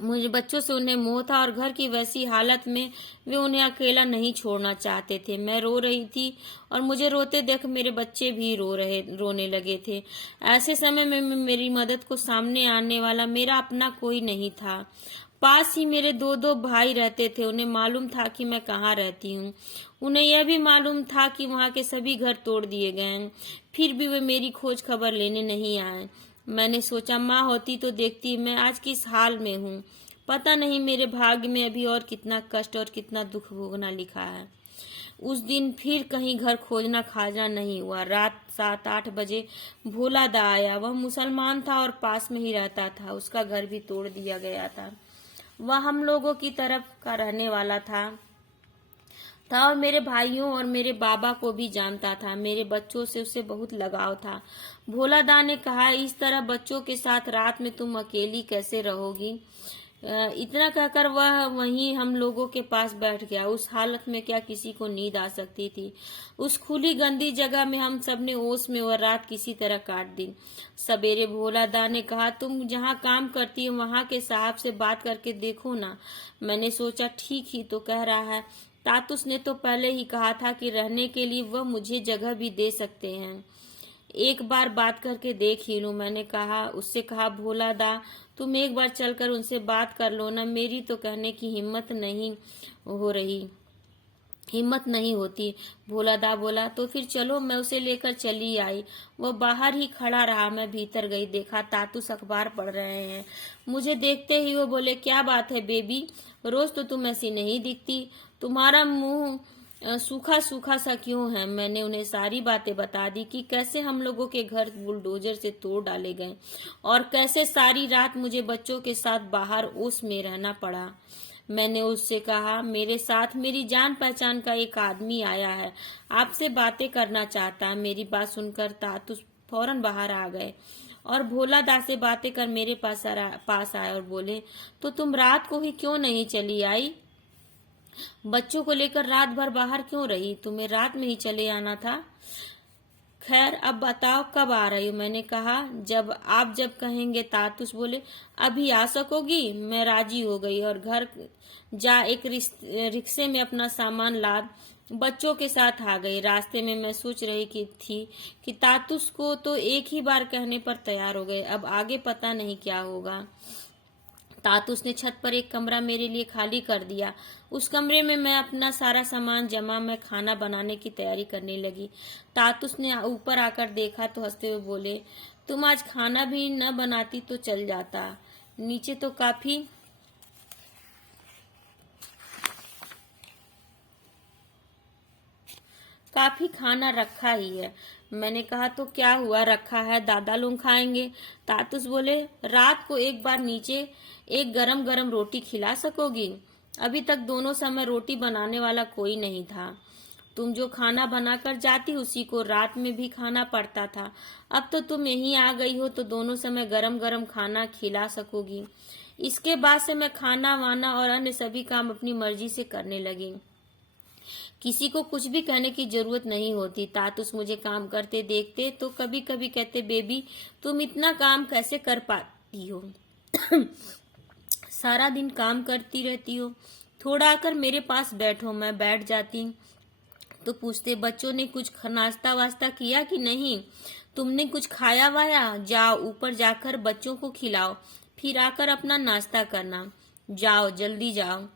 मुझे बच्चों से उन्हें मोह था और घर की वैसी हालत में वे उन्हें अकेला नहीं छोड़ना चाहते थे। मैं रो रही थी और मुझे रोते देख मेरे बच्चे भी रोने लगे थे। ऐसे समय में मेरी मदद को सामने आने वाला मेरा अपना कोई नहीं था। पास ही मेरे दो दो भाई रहते थे। उन्हें मालूम था कि मैं कहाँ रहती हूँ। उन्हें यह भी मालूम था कि वहाँ के सभी घर तोड़ दिए गए हैं। फिर भी वे मेरी खोज खबर लेने नहीं आए। मैंने सोचा माँ होती तो देखती मैं आज किस हाल में हूँ। पता नहीं मेरे भाग्य में अभी और कितना कष्ट और कितना दुख भोगना लिखा है। उस दिन फिर कहीं घर खोजना खाजना नहीं हुआ। रात 7-8 बजे भोला दा आया। वह मुसलमान था और पास में ही रहता था। उसका घर भी तोड़ दिया गया था। वह हम लोगों की तरफ का रहने वाला था और मेरे भाइयों और मेरे बाबा को भी जानता था। मेरे बच्चों से उसे बहुत लगाव था। भोला दा ने कहा, इस तरह बच्चों के साथ रात में तुम अकेली कैसे रहोगी? इतना कहकर वह वहीं हम लोगों के पास बैठ गया। उस हालत में क्या किसी को नींद आ सकती थी? उस खुली गंदी जगह में हम सबने ओस में वह रात किसी तरह काट दी। सवेरे भोला दा ने कहा, तुम जहाँ काम करती हो वहाँ के साहब से बात करके देखो ना। मैंने सोचा ठीक ही तो कह रहा है। तातुस ने तो पहले ही कहा था कि रहने के लिए वह मुझे जगह भी दे सकते हैं। एक बार बात करके देख ही लूं। मैंने उससे कहा, भोला दा तुम एक बार चलकर उनसे बात कर लो ना। मेरी तो कहने की हिम्मत नहीं होती। भोला दा बोला, तो फिर चलो। मैं उसे लेकर चली आई। वह बाहर ही खड़ा रहा। मैं भीतर गई। देखा तातुस अखबार पढ़ रहे हैं। मुझे देखते ही वो बोले, क्या बात है बेबी, रोज तो तुम ऐसी नहीं दिखती, तुम्हारा मुंह सूखा सूखा सा क्यों है? मैंने उन्हें सारी बातें बता दी कि कैसे हम लोगों के घर बुलडोजर से तोड़ डाले गए और कैसे सारी रात मुझे बच्चों के साथ बाहर ओस में रहना पड़ा। मैंने उससे कहा, मेरे साथ मेरी जान पहचान का एक आदमी आया है, आपसे बातें करना चाहता है। मेरी बात सुनकर तातुस फौरन बाहर आ गए और भोला दा से बातें कर मेरे पास आए और बोले, तो तुम रात को ही क्यों नहीं चली आई? बच्चों को लेकर रात भर बाहर क्यों रही? तुम्हें रात में ही चले आना था। खैर अब बताओ कब आ रही हो? मैंने कहा, जब कहेंगे। तातुस बोले, अभी आ सकोगी? मैं राजी हो गई और घर जा एक रिक्शे में अपना सामान लाद बच्चों के साथ आ गई। रास्ते में मैं सोच रही थी कि तातुस को तो एक ही बार कहने पर तैयार हो गए, अब आगे पता नहीं क्या होगा। तातुस ने छत पर एक कमरा मेरे लिए खाली कर दिया। उस कमरे में मैं अपना सारा सामान जमा मैं खाना बनाने की तैयारी करने लगी। तातुस ने ऊपर आकर देखा तो हंसते हुए बोले, तुम आज खाना भी न बनाती तो चल जाता, नीचे तो काफी खाना रखा ही है। मैंने कहा तो क्या हुआ, रखा है, दादा लोग खाएंगे। तातुस बोले, रात को एक बार नीचे एक गरम गरम रोटी खिला सकोगी? अभी तक दोनों समय रोटी बनाने वाला कोई नहीं था। तुम जो खाना बनाकर जाती उसी को रात में भी खाना पड़ता था। अब तो तुम यहीं आ गई हो तो दोनों समय गरम गरम खाना खिला सकोगी। इसके बाद से मैं खाना वाना और अन्य सभी काम अपनी मर्जी से करने लगी। किसी को कुछ भी कहने की जरूरत नहीं होती। तातुस मुझे काम करते देखते तो कभी कभी कहते, बेबी तुम इतना काम कैसे कर पाती हो? सारा दिन काम करती रहती हो, थोड़ा आकर मेरे पास बैठो। मैं बैठ जाती तो पूछते, बच्चों ने कुछ नाश्ता वास्ता किया कि नहीं? तुमने कुछ खाया वाया? जाओ ऊपर जाकर बच्चों को खिलाओ, फिर आकर अपना नाश्ता करना। जाओ जल्दी जाओ,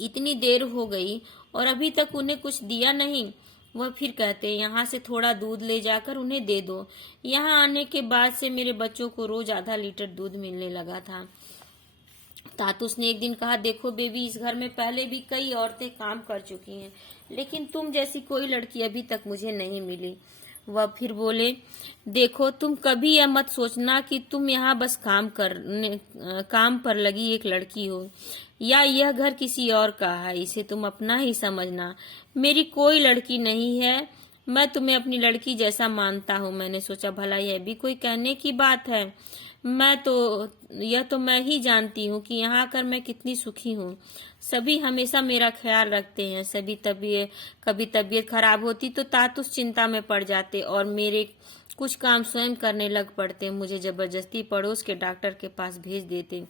इतनी देर हो गई और अभी तक उन्हें कुछ दिया नहीं। वह फिर कहते, यहाँ से थोड़ा दूध ले जाकर उन्हें दे दो। यहाँ आने के बाद से मेरे बच्चों को रोज आधा लीटर दूध मिलने लगा था। तातुस ने एक दिन कहा, देखो बेबी, इस घर में पहले भी कई औरतें काम कर चुकी हैं, लेकिन तुम जैसी कोई लड़की अभी तक मुझे नहीं मिली। वह फिर बोले, देखो तुम कभी यह मत सोचना कि तुम यहाँ बस काम पर लगी एक लड़की हो या यह घर किसी और का है, इसे तुम अपना ही समझना। मेरी कोई लड़की नहीं है, मैं तुम्हें अपनी लड़की जैसा मानता हूँ। मैंने सोचा भला यह भी कोई कहने की बात है। यह तो मैं ही जानती हूँ कि यहाँ आकर मैं कितनी सुखी हूँ। सभी हमेशा मेरा ख्याल रखते हैं। कभी तबीयत खराब होती तो तातुस चिंता में पड़ जाते और मेरे कुछ काम स्वयं करने लग पड़ते। मुझे जबरदस्ती पड़ोस के डॉक्टर के पास भेज देते।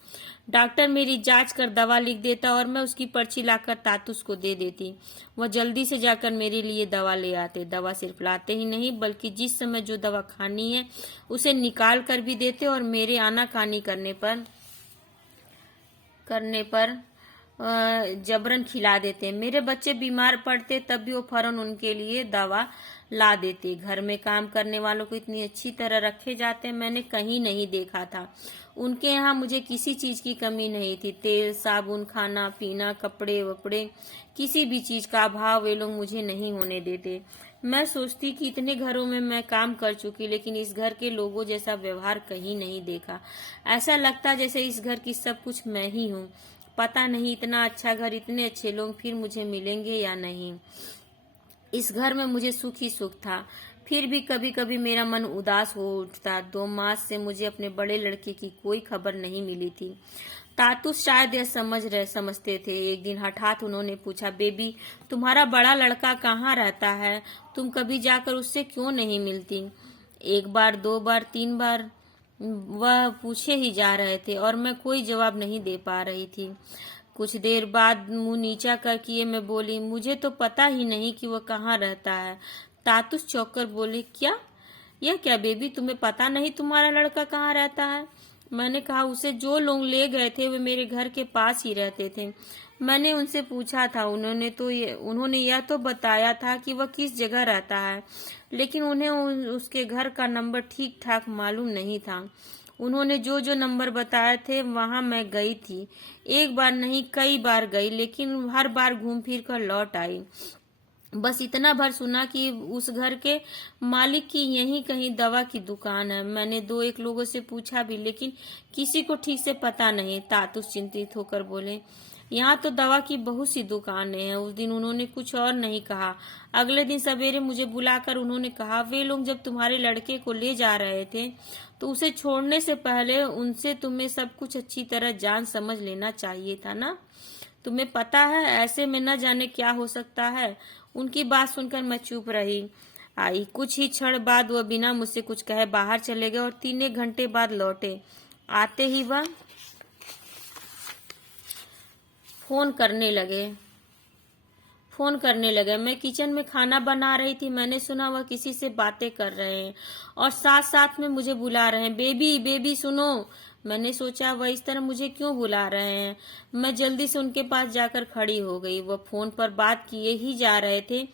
डॉक्टर मेरी जांच कर दवा लिख देता और मैं उसकी पर्ची लाकर तातुस को दे देती। वह जल्दी से जाकर मेरे लिए दवा ले आते। दवा सिर्फ लाते ही नहीं बल्कि जिस समय जो दवा खानी है उसे निकाल कर भी देते और मेरे आनाकानी करने पर जबरन खिला देते। मेरे बच्चे बीमार पड़ते तब भी वो फौरन उनके लिए दवा ला देते। घर में काम करने वालों को इतनी अच्छी तरह रखे जाते मैंने कहीं नहीं देखा था। उनके यहाँ मुझे किसी चीज की कमी नहीं थी। तेल, साबुन, खाना पीना, कपड़े वपड़े, किसी भी चीज का अभाव वे लोग मुझे नहीं होने देते। मैं सोचती कि इतने घरों में मैं काम कर चुकी, लेकिन इस घर के लोगों जैसा व्यवहार कहीं नहीं देखा। ऐसा लगता जैसे इस घर की सब कुछ मैं ही हूँ। पता नहीं इतना अच्छा घर, इतने अच्छे लोग फिर मुझे मिलेंगे या नहीं। इस घर में मुझे सुख ही सुख था। फिर भी कभी कभी मेरा मन उदास हो उठता। 2 मास से मुझे अपने बड़े लड़के की कोई खबर नहीं मिली थी। तातुस शायद यह समझते थे। एक दिन हठात उन्होंने पूछा, बेबी तुम्हारा बड़ा लड़का कहाँ रहता है? तुम कभी जाकर उससे क्यों नहीं मिलती? 1 बार 2 बार 3 बार वह पूछे ही जा रहे थे और मैं कोई जवाब नहीं दे पा रही थी। कुछ देर बाद मुंह नीचा कर किए मैं बोली, मुझे तो पता ही नहीं कि वह कहाँ रहता है। तातुस चौंक कर बोले, क्या? यह क्या बेबी, तुम्हें पता नहीं तुम्हारा लड़का कहाँ रहता है? मैंने कहा, उसे जो लोग ले गए थे वे मेरे घर के पास ही रहते थे। मैंने उनसे पूछा था, उन्होंने यह तो बताया था कि वह किस जगह रहता है, लेकिन उन्हें उसके घर का नंबर ठीक ठाक मालूम नहीं था। उन्होंने जो जो नंबर बताए थे वहां मैं गई थी। 1 बार नहीं कई बार गई, लेकिन हर बार घूम फिर कर लौट आई। बस इतना भर सुना कि उस घर के मालिक की यहीं कहीं दवा की दुकान है। मैंने 2-1 लोगों से पूछा भी, लेकिन किसी को ठीक से पता नहीं। तातुस चिंतित होकर बोले, यहाँ तो दवा की बहुत सी दुकानें हैं। उस दिन उन्होंने कुछ और नहीं कहा। अगले दिन सवेरे मुझे बुलाकर उन्होंने कहा, वे लोग जब तुम्हारे लड़के को ले जा रहे थे तो उसे छोड़ने से पहले उनसे तुम्हें सब कुछ अच्छी तरह जान समझ लेना चाहिए था ना? तुम्हें पता है ऐसे में न जाने क्या हो सकता है। उनकी बात सुनकर मैं चुप रही। कुछ ही क्षण बाद वह बिना मुझसे कुछ कहे बाहर चले गए और 3 घंटे बाद लौटे। आते ही वह फोन करने लगे। मैं किचन में खाना बना रही थी। मैंने सुना वह किसी से बातें कर रहे हैं और साथ साथ में मुझे बुला रहे हैं, बेबी बेबी सुनो। मैंने सोचा वह इस तरह मुझे क्यों बुला रहे हैं। मैं जल्दी से उनके पास जाकर खड़ी हो गई। वह फोन पर बात किए ही जा रहे थे।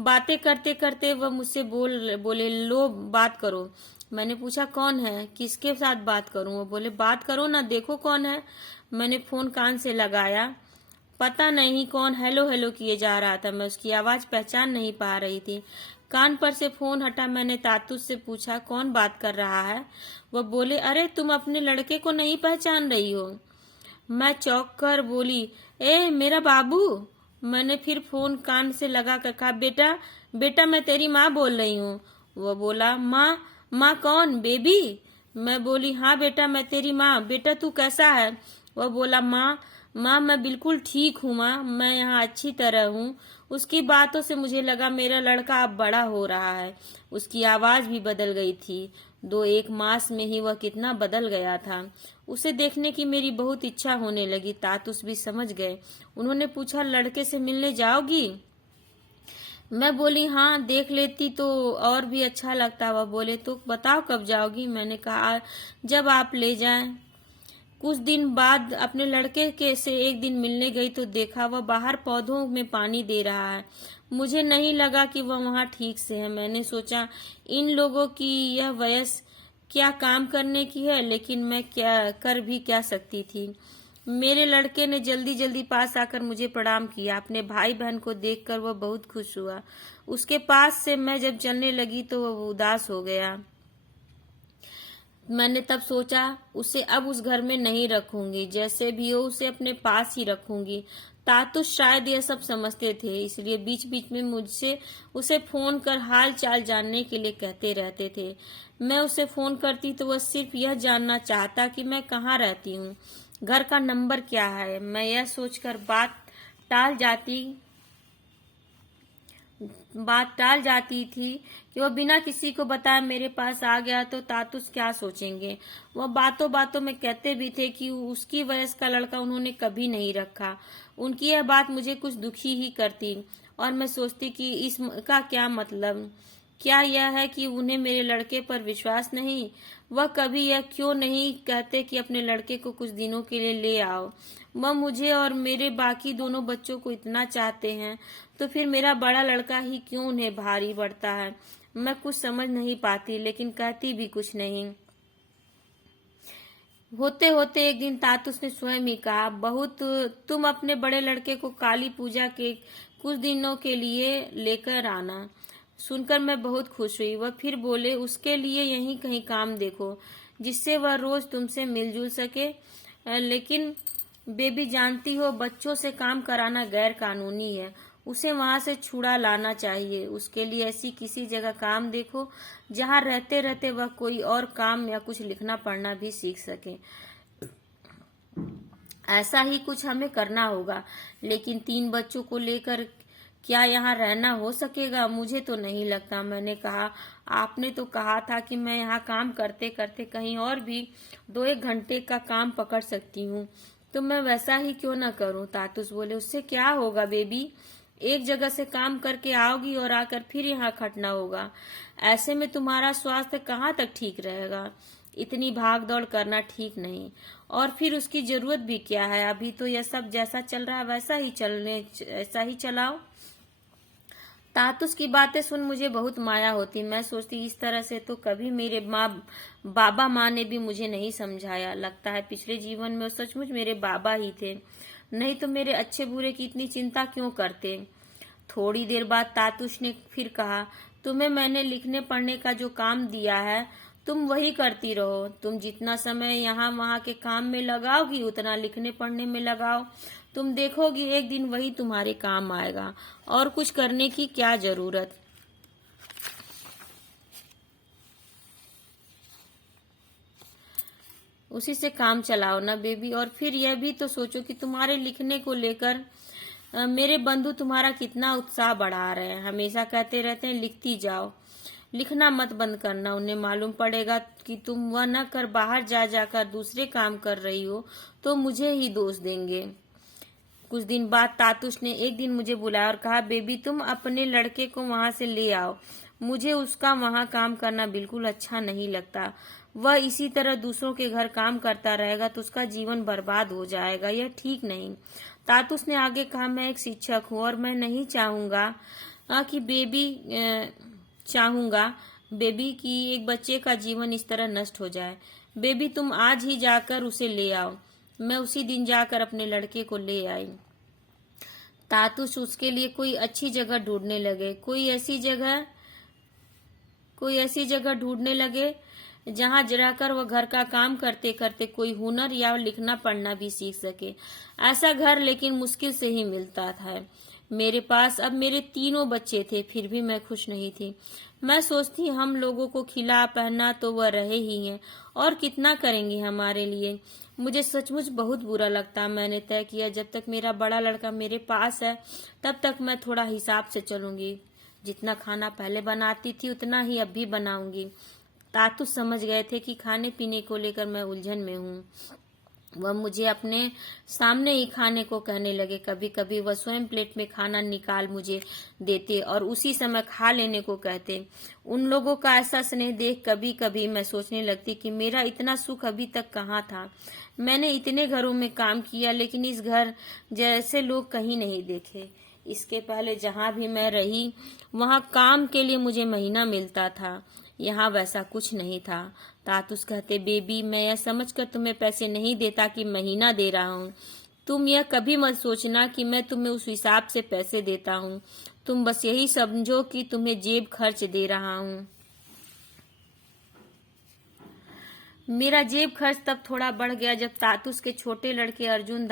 बातें करते करते वह मुझसे बोले लो बात करो। मैंने पूछा कौन है, किसके साथ बात करूं। वो बोले बात करो ना, देखो कौन है। मैंने फोन कान से लगाया, पता नहीं कौन हेलो हेलो किए जा रहा था। मैं उसकी आवाज पहचान नहीं पा रही थी। कान पर से फोन हटा, मैंने तातुस से पूछा कौन बात कर रहा है। वह बोले अरे तुम अपने लड़के को नहीं पहचान रही हो। मैं चौंक कर बोली ए मेरा बाबू। मैंने फिर फोन कान से लगा कर कहा बेटा बेटा मैं तेरी माँ बोल रही हूँ। वह बोला माँ, माँ कौन, बेबी। मैं बोली हाँ बेटा मैं तेरी माँ। बेटा तू कैसा है। वह बोला माँ माँ मैं बिल्कुल ठीक हूँ माँ, मैं यहाँ अच्छी तरह हूँ। उसकी बातों से मुझे लगा मेरा लड़का अब बड़ा हो रहा है। उसकी आवाज भी बदल गई थी। 2-1 मास में ही वह कितना बदल गया था। उसे देखने की मेरी बहुत इच्छा होने लगी। तातुस भी समझ गए। उन्होंने पूछा लड़के से मिलने जाओगी। मैं बोली हाँ देख लेती तो और भी अच्छा लगता। वह बोले तो बताओ कब जाओगी। मैंने कहा जब आप ले जाएं। कुछ दिन बाद अपने लड़के के से एक दिन मिलने गई तो देखा वह बाहर पौधों में पानी दे रहा है। मुझे नहीं लगा कि वह वहाँ ठीक से है। मैंने सोचा इन लोगों की यह वयस क्या काम करने की है, लेकिन मैं क्या कर भी क्या सकती थी। मेरे लड़के ने जल्दी जल्दी पास आकर मुझे प्रणाम किया। अपने भाई बहन को देखकर वह बहुत खुश हुआ। उसके पास से मैं जब चलने लगी तो वह उदास हो गया। मैंने तब सोचा उसे अब उस घर में नहीं रखूंगी, जैसे भी हो उसे अपने पास ही रखूंगी। तातुस शायद यह सब समझते थे, इसलिए बीच बीच में मुझसे उसे फोन कर हाल चाल जानने के लिए कहते रहते थे। मैं उसे फोन करती तो वह सिर्फ यह जानना चाहता कि मैं कहाँ रहती हूँ, घर का नंबर क्या है। मैं यह सोचकर बात टाल जाती थी कि वह बिना किसी को बताए मेरे पास आ गया तो तातुस क्या सोचेंगे। वह बातों बातों में कहते भी थे कि उसकी वयस का लड़का उन्होंने कभी नहीं रखा। उनकी यह बात मुझे कुछ दुखी ही करती और मैं सोचती कि इसका क्या मतलब। क्या यह है कि उन्हें मेरे लड़के पर विश्वास नहीं। वह कभी यह क्यों नहीं कहते कि अपने लड़के को कुछ दिनों के लिए ले आओ। वह मुझे और मेरे बाकी दोनों बच्चों को इतना चाहते हैं तो फिर मेरा बड़ा लड़का ही क्यों उन्हें भारी पड़ता है। मैं कुछ समझ नहीं पाती, लेकिन कहती भी कुछ नहीं। होते होते एक दिन तातुस ने स्वयं ही कहा बहुत तुम अपने बड़े लड़के को काली पूजा के कुछ दिनों के लिए लेकर आना। सुनकर मैं बहुत खुश हुई। वह फिर बोले उसके लिए यहीं कहीं काम देखो जिससे वह रोज तुमसे मिलजुल सके। लेकिन बेबी जानती हो बच्चों से काम कराना गैर कानूनी है। उसे वहां से छुड़ा लाना चाहिए। उसके लिए ऐसी किसी जगह काम देखो जहां रहते रहते वह कोई और काम या कुछ लिखना पढ़ना भी सीख सके। ऐसा ही कुछ हमें करना होगा, लेकिन 3 बच्चों को लेकर क्या यहाँ रहना हो सकेगा। मुझे तो नहीं लगता। मैंने कहा आपने तो कहा था कि मैं यहाँ काम करते करते कहीं और भी 2-1 घंटे का काम पकड़ सकती हूँ, तो मैं वैसा ही क्यों न करूँ। तातुस बोले उससे क्या होगा बेबी, एक जगह से काम करके आओगी और आकर फिर यहाँ खटना होगा। ऐसे में तुम्हारा स्वास्थ्य कहाँ तक ठीक रहेगा। इतनी भाग दौड़ करना ठीक नहीं। और फिर उसकी जरूरत भी क्या है। अभी तो यह सब जैसा चल रहा है ऐसा ही चलाओ। तातुस की बातें सुन मुझे बहुत माया होती। मैं सोचती इस तरह से तो कभी मेरे बाबा माँ ने भी मुझे नहीं समझाया। लगता है पिछले जीवन में वो सचमुच मेरे बाबा ही थे, नहीं तो मेरे अच्छे बुरे की इतनी चिंता क्यों करते। थोड़ी देर बाद तातुस ने फिर कहा तुम्हें मैंने लिखने पढ़ने का जो काम दिया है तुम वही करती रहो। तुम जितना समय यहाँ वहाँ के काम में लगाओगी उतना लिखने पढ़ने में लगाओ। तुम देखोगी एक दिन वही तुम्हारे काम आएगा, और कुछ करने की क्या जरूरत। उसी से काम चलाओ ना बेबी। और फिर यह भी तो सोचो कि तुम्हारे लिखने को लेकर मेरे बंधु तुम्हारा कितना उत्साह बढ़ा रहे हैं। हमेशा कहते रहते हैं लिखती जाओ, लिखना मत बंद करना। उन्हें मालूम पड़ेगा कि तुम वह न कर बाहर जा जाकर दूसरे काम कर रही हो तो मुझे ही दोष देंगे। कुछ दिन बाद तातुस ने एक दिन मुझे बुलाया और कहा बेबी तुम अपने लड़के को वहां से ले आओ। मुझे उसका वहां काम करना बिल्कुल अच्छा नहीं लगता। वह इसी तरह दूसरों के घर काम करता रहेगा तो उसका जीवन बर्बाद हो जाएगा, यह ठीक नहीं। तातुस ने आगे कहा, मैं एक शिक्षक हूँ और मैं नहीं चाहूंगा बेबी की एक बच्चे का जीवन इस तरह नष्ट हो जाए। बेबी, तुम आज ही जाकर उसे ले आओ। मैं उसी दिन जाकर अपने लड़के को ले आई। तातुस उसके लिए कोई अच्छी जगह ढूंढने लगे, कोई ऐसी जगह ढूंढने लगे जहां रहकर वह घर का काम करते करते कोई हुनर या लिखना पढ़ना भी सीख सके। ऐसा घर लेकिन मुश्किल से ही मिलता था। मेरे पास अब मेरे तीनों बच्चे थे, फिर भी मैं खुश नहीं थी। मैं सोचती, हम लोगों को खिला पहना तो वह रहे ही हैं, और कितना करेंगे हमारे लिए। मुझे सचमुच बहुत बुरा लगता। मैंने तय किया, जब तक मेरा बड़ा लड़का मेरे पास है तब तक मैं थोड़ा हिसाब से चलूंगी। जितना खाना पहले बनाती थी उतना ही अब भी बनाऊंगी। तातुस समझ गए थे कि खाने पीने को लेकर मैं उलझन में हूँ। वह मुझे अपने सामने ही खाने को कहने लगे। कभी कभी वह स्वयं प्लेट में खाना निकाल मुझे देते और उसी समय खा लेने को कहते। उन लोगों का ऐसा स्नेह देख कभी कभी मैं सोचने लगती कि मेरा इतना सुख अभी तक कहाँ था। मैंने इतने घरों में काम किया, लेकिन इस घर जैसे लोग कहीं नहीं देखे। इसके पहले जहाँ भी मैं रही वहाँ काम के लिए मुझे महीना मिलता था, यहाँ वैसा कुछ नहीं था। तातुस कहते, बेबी, मैं यह समझकर तुम्हें पैसे नहीं देता कि महीना दे रहा हूँ। तुम यह कभी मत सोचना कि मैं तुम्हें उस हिसाब से पैसे देता हूँ। तुम बस यही समझो कि तुम्हें जेब खर्च दे रहा हूँ। मेरा जेब खर्च तब थोड़ा बढ़ गया जब तातुस के छोटे लड़के अर्जुन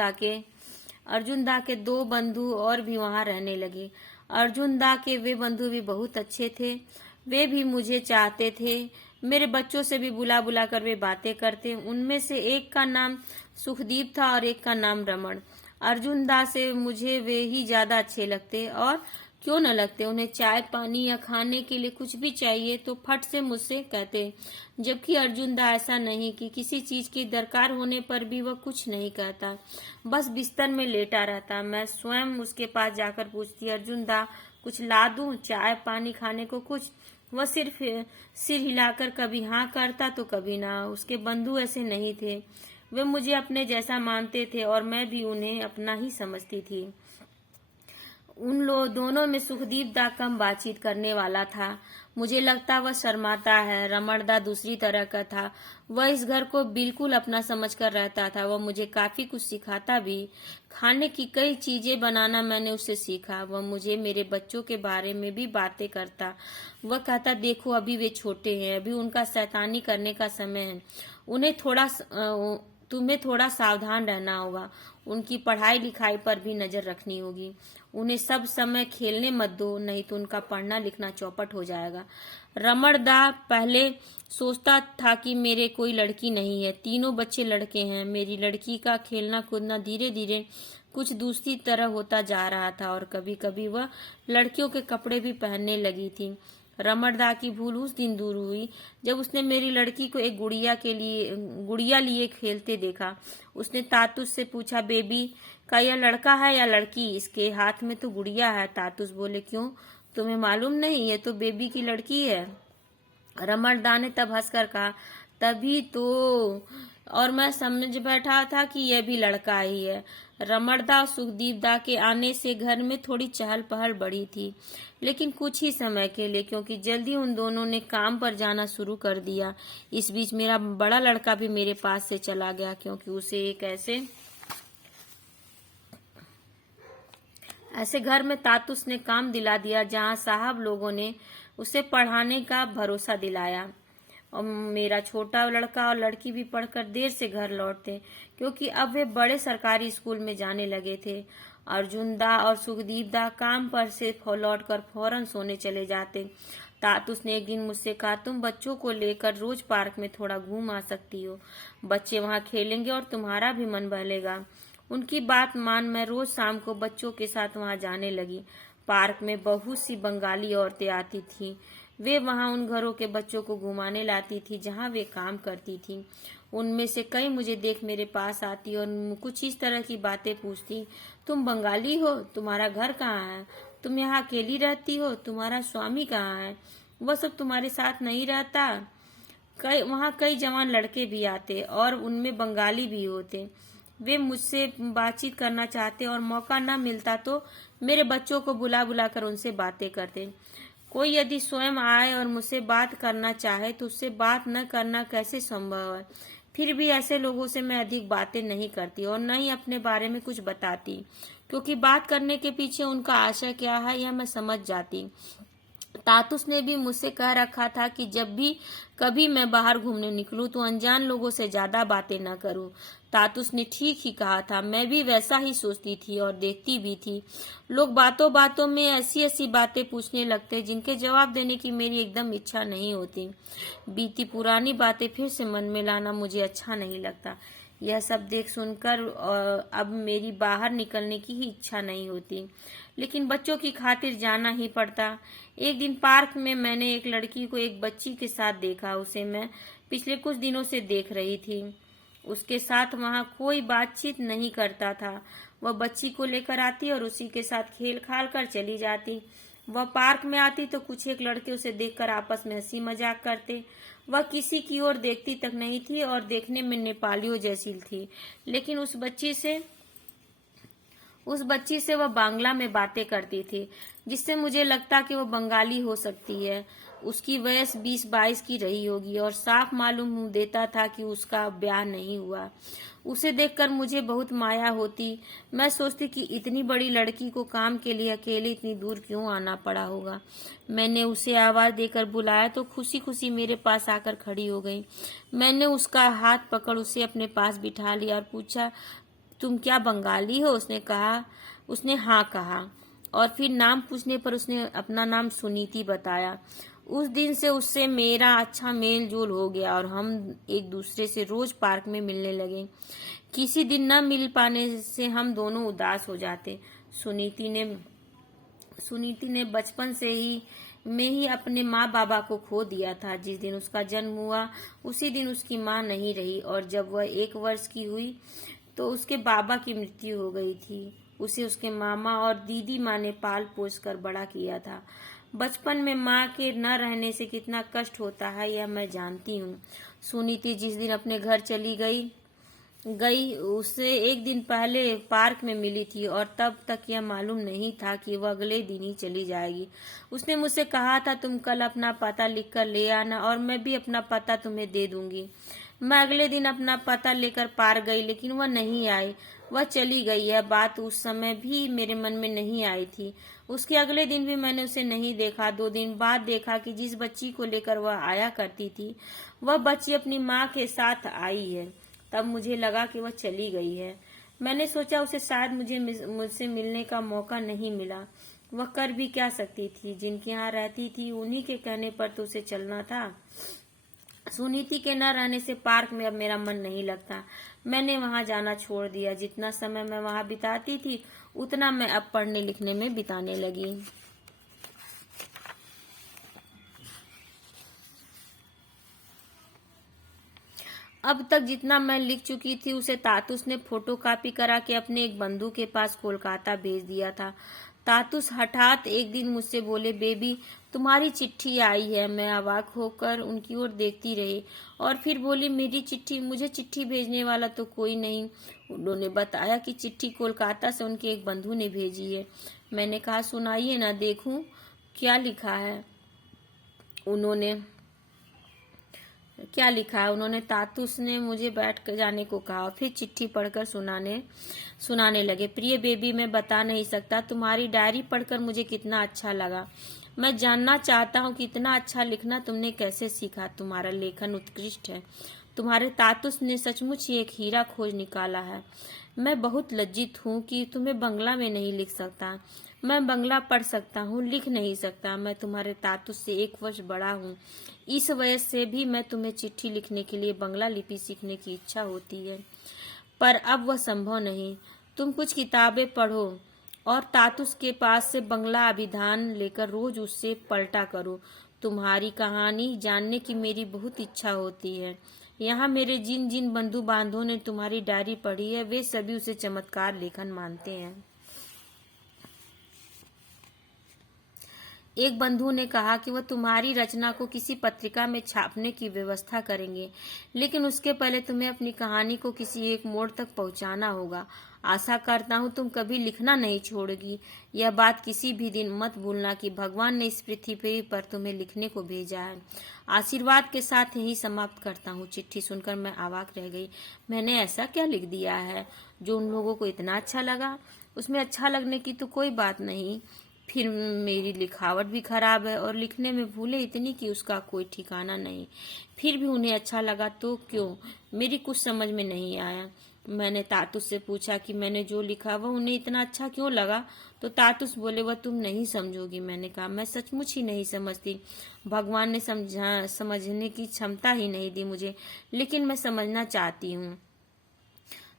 दा के 2 बंधु और भी वहां रहने लगे। अर्जुन दा के वे बंधु भी बहुत अच्छे थे। वे भी मुझे चाहते थे। मेरे बच्चों से भी बुला बुला कर वे बातें करते। उनमें से एक का नाम सुखदीप था और एक का नाम रमण। अर्जुन दा से मुझे वे ही ज्यादा अच्छे लगते, और क्यों न लगते। उन्हें चाय पानी या खाने के लिए कुछ भी चाहिए तो फट से मुझसे कहते, जबकि अर्जुन दा ऐसा नहीं कि किसी चीज की दरकार होने पर भी वह कुछ नहीं कहता, बस बिस्तर में लेटा रहता। मैं स्वयं उसके पास जाकर पूछती, अर्जुन दा, कुछ ला दूं, चाय पानी खाने को कुछ? वह सिर्फ सिर हिलाकर कभी हाँ करता तो कभी ना। उसके बंधु ऐसे नहीं थे। वे मुझे अपने जैसा मानते थे और मैं भी उन्हें अपना ही समझती थी। दोनों में सुखदीप दा कम बातचीत करने वाला था। मुझे लगता वह शर्माता है। रमण दा दूसरी तरह का था। वह इस घर को बिल्कुल अपना समझकर रहता था। वह मुझे काफी कुछ सिखाता भी। खाने की कई चीजें बनाना मैंने उससे सीखा। वह मुझे मेरे बच्चों के बारे में भी बातें करता। वह कहता, देखो अभी वे छोटे हैं, अभी उनका शैतानी करने का समय है। तुम्हें थोड़ा सावधान रहना होगा। उनकी पढ़ाई लिखाई पर भी नजर रखनी होगी। उन्हें सब समय खेलने मत दो, नहीं तो उनका पढ़ना लिखना चौपट हो जाएगा। रमण दा पहले सोचता था कि मेरे कोई लड़की नहीं है, तीनों बच्चे लड़के हैं। मेरी लड़की का खेलना कूदना धीरे धीरे कुछ दूसरी तरह होता जा रहा था और कभी कभी वह लड़कियों के कपड़े भी पहनने लगी थी। रमण दा की भूल उस दिन दूर हुई जब उसने मेरी लड़की को एक गुड़िया लिए खेलते देखा। उसने तातुस से पूछा, बेबी, का यह लड़का है या लड़की? इसके हाथ में तो गुड़िया है। तातुस बोले, क्यों, तुम्हें मालूम नहीं? ये तो बेबी की लड़की है। रमण दा ने तब हंसकर कहा, तभी तो, और मैं समझ बैठा था कि यह भी लड़का ही है। रमण दा और सुखदीप दा के आने से घर में थोड़ी चहल पहल बढ़ी थी, लेकिन कुछ ही समय के लिए, क्योंकि जल्दी उन दोनों ने काम पर जाना शुरू कर दिया। इस बीच मेरा बड़ा लड़का भी मेरे पास से चला गया, क्योंकि उसे एक ऐसे घर में तातुस ने काम दिला दिया जहां साहब लोगों ने उसे पढ़ाने का भरोसा दिलाया। और मेरा छोटा लड़का और लड़की भी पढ़कर देर से घर लौटते, क्योंकि अब वे बड़े सरकारी स्कूल में जाने लगे थे। अर्जुन दा और सुखदीप दा काम पर से लौटकर फौरन सोने चले जाते। तातुस ने एक दिन मुझसे कहा, तुम बच्चों को लेकर रोज पार्क में थोड़ा घूम आ सकती हो। बच्चे वहां खेलेंगे और तुम्हारा भी मन बहलेगा। उनकी बात मान मैं रोज शाम को बच्चों के साथ वहां जाने लगी। पार्क में बहुत सी बंगाली औरतें आती थीं। वे वहां उन घरों के बच्चों को घुमाने लाती थी जहां वे काम करती थीं। उनमें से कई मुझे देख मेरे पास आती और कुछ इस तरह की बातें पूछती, तुम बंगाली हो? तुम्हारा घर कहाँ है? तुम यहाँ अकेली रहती हो? तुम्हारा स्वामी कहाँ है? वह सब तुम्हारे साथ नहीं रहता? वहाँ कई जवान लड़के भी आते और उनमें बंगाली भी होते। वे मुझसे बातचीत करना चाहते और मौका न मिलता तो मेरे बच्चों को बुला बुला कर उनसे बातें करते। कोई यदि स्वयं आए और मुझसे बात करना चाहे तो उससे बात न करना कैसे संभव है। फिर भी ऐसे लोगों से मैं अधिक बातें नहीं करती और न ही अपने बारे में कुछ बताती, क्योंकि बात करने के पीछे उनका आशय क्या है यह मैं समझ जाती। तातुस ने भी मुझसे कह रखा था कि जब भी कभी मैं बाहर घूमने निकलूं तो अनजान लोगों से ज्यादा बातें न करूं। तातुस ने ठीक ही कहा था। मैं भी वैसा ही सोचती थी और देखती भी थी। लोग बातों बातों में ऐसी ऐसी बातें पूछने लगते जिनके जवाब देने की मेरी एकदम इच्छा नहीं होती। बीती पुरानी बातें फिर से मन में लाना मुझे अच्छा नहीं लगता। यह सब देख सुनकर अब मेरी बाहर निकलने की ही इच्छा नहीं होती, लेकिन बच्चों की खातिर जाना ही पड़ता। एक दिन पार्क में मैंने एक लड़की को एक बच्ची के साथ देखा। उसे मैं पिछले कुछ दिनों से देख रही थी। उसके साथ वहाँ कोई बातचीत नहीं करता था। वह बच्ची को लेकर आती और उसी के साथ खेल खाल कर चली जाती। वह पार्क में आती तो कुछ एक लड़के उसे देखकर आपस में हंसी मजाक करते। वह किसी की ओर देखती तक नहीं थी और देखने में नेपालियों जैसी थी, लेकिन उस बच्ची से वह बांग्ला में बातें करती थी, जिससे मुझे लगता कि वह बंगाली हो सकती है। उसकी वयस 20-22 की रही होगी और साफ मालूम देता था कि उसका ब्याह नहीं हुआ। उसे देखकर मुझे बहुत माया होती। मैं सोचती कि इतनी बड़ी लड़की को काम के लिए अकेले इतनी दूर क्यों आना पड़ा होगा। मैंने उसे आवाज देकर बुलाया तो खुशी खुशी मेरे पास आकर खड़ी हो गई। मैंने उसका हाथ पकड़ उसे अपने पास बिठा लिया और पूछा, तुम क्या बंगाली हो? उसने हाँ कहा और फिर नाम पूछने पर उसने अपना नाम सुनीति बताया। उस दिन से उससे मेरा अच्छा मेल जोल हो गया और हम एक दूसरे से रोज पार्क में मिलने लगे। किसी दिन न मिल पाने से हम दोनों उदास हो जाते। सुनीति ने बचपन से ही में ही अपने माँ बाबा को खो दिया था। जिस दिन उसका जन्म हुआ उसी दिन उसकी माँ नहीं रही और जब वह 1 वर्ष की हुई तो उसके बाबा की मृत्यु हो गई थी। उसे उसके मामा और दीदी माँ ने पाल पोस कर बड़ा किया था। बचपन में माँ के न रहने से कितना कष्ट होता है यह मैं जानती हूँ। सुनीति जिस दिन अपने घर चली गई उससे एक दिन पहले पार्क में मिली थी और तब तक यह मालूम नहीं था कि वह अगले दिन ही चली जाएगी। उसने मुझसे कहा था, तुम कल अपना पता लिख कर ले आना और मैं भी अपना पता तुम्हें दे दूंगी। मैं अगले दिन अपना पता लेकर पार्क गई, लेकिन वह नहीं आई। वह चली गई। यह बात उस समय भी मेरे मन में नहीं आई थी। उसके अगले दिन भी मैंने उसे नहीं देखा। 2 दिन बाद देखा कि जिस बच्ची को लेकर वह आया करती थी वह बच्ची अपनी माँ के साथ आई है। तब मुझे लगा कि वह चली गई है। मैंने सोचा उसे शायद मुझसे मिलने का मौका नहीं मिला। वह कर भी क्या सकती थी? जिनके यहाँ रहती थी उन्हीं के कहने पर तो उसे चलना था। सुनीति के न रहने से पार्क में अब मेरा मन नहीं लगता। मैंने वहां जाना छोड़ दिया। जितना समय मैं वहां बिताती थी उतना मैं अब पढ़ने लिखने में बिताने लगी। अब तक जितना मैं लिख चुकी थी उसे तातुस ने फोटोकॉपी करा के अपने एक बंधु के पास कोलकाता भेज दिया था। तातुस हठात एक दिन मुझसे बोले, बेबी तुम्हारी चिट्ठी आई है। मैं अवाक होकर उनकी ओर देखती रही और फिर बोली, मेरी चिट्ठी? मुझे चिट्ठी भेजने वाला तो कोई नहीं। उन्होंने बताया कि चिट्ठी कोलकाता से उनके एक बंधु ने भेजी है। मैंने कहा, सुनाइए ना, देखूं क्या लिखा है। उन्होंने तातुस ने मुझे बैठ जाने को कहा, फिर चिट्ठी पढ़कर सुनाने लगे। प्रिय बेबी, मैं बता नहीं सकता तुम्हारी डायरी पढ़कर मुझे कितना अच्छा लगा। मैं जानना चाहता हूँ कि इतना अच्छा लिखना तुमने कैसे सीखा। तुम्हारा लेखन उत्कृष्ट है। तुम्हारे तातुस ने सचमुच ही एक हीरा खोज निकाला है। मैं बहुत लज्जित हूँ कि तुम्हें बंगला में नहीं लिख सकता। मैं बंगला पढ़ सकता हूँ, लिख नहीं सकता। मैं तुम्हारे तातुस से 1 वर्ष बड़ा हूँ। इस वजह से भी मैं तुम्हें चिट्ठी लिखने के लिए बंगला लिपि सीखने की इच्छा होती है, पर अब वह संभव नहीं। तुम कुछ किताबें पढ़ो और तातुस के पास से बंगला अभिधान लेकर रोज उससे पलटा करो। तुम्हारी कहानी जानने की मेरी बहुत इच्छा होती है। यहाँ मेरे जिन जिन बंधु बांधवों ने तुम्हारी डायरी पढ़ी है वे सभी उसे चमत्कार लेखन मानते हैं। एक बंधु ने कहा कि वह तुम्हारी रचना को किसी पत्रिका में छापने की व्यवस्था करेंगे, लेकिन उसके पहले तुम्हें अपनी कहानी को किसी एक मोड़ तक पहुंचाना होगा। आशा करता हूं तुम कभी लिखना नहीं छोड़ोगी। यह बात किसी भी दिन मत भूलना कि भगवान ने इस पृथ्वी पर तुम्हें लिखने को भेजा है। आशीर्वाद के साथ यही समाप्त करता हूँ। चिट्ठी सुनकर मैं अवाक रह गई। मैंने ऐसा क्या लिख दिया है जो उन लोगों को इतना अच्छा लगा? उसमें अच्छा लगने की तो कोई बात नहीं, फिर मेरी लिखावट भी खराब है और लिखने में भूले इतनी कि उसका कोई ठिकाना नहीं। फिर भी उन्हें अच्छा लगा तो क्यों? मेरी कुछ समझ में नहीं आया। मैंने तातुस से पूछा कि मैंने जो लिखा वह उन्हें इतना अच्छा क्यों लगा, तो तातुस बोले वह तुम नहीं समझोगी। मैंने कहा मैं सचमुच ही नहीं समझती। भगवान ने समझने की क्षमता ही नहीं दी मुझे, लेकिन मैं समझना चाहती हूँ।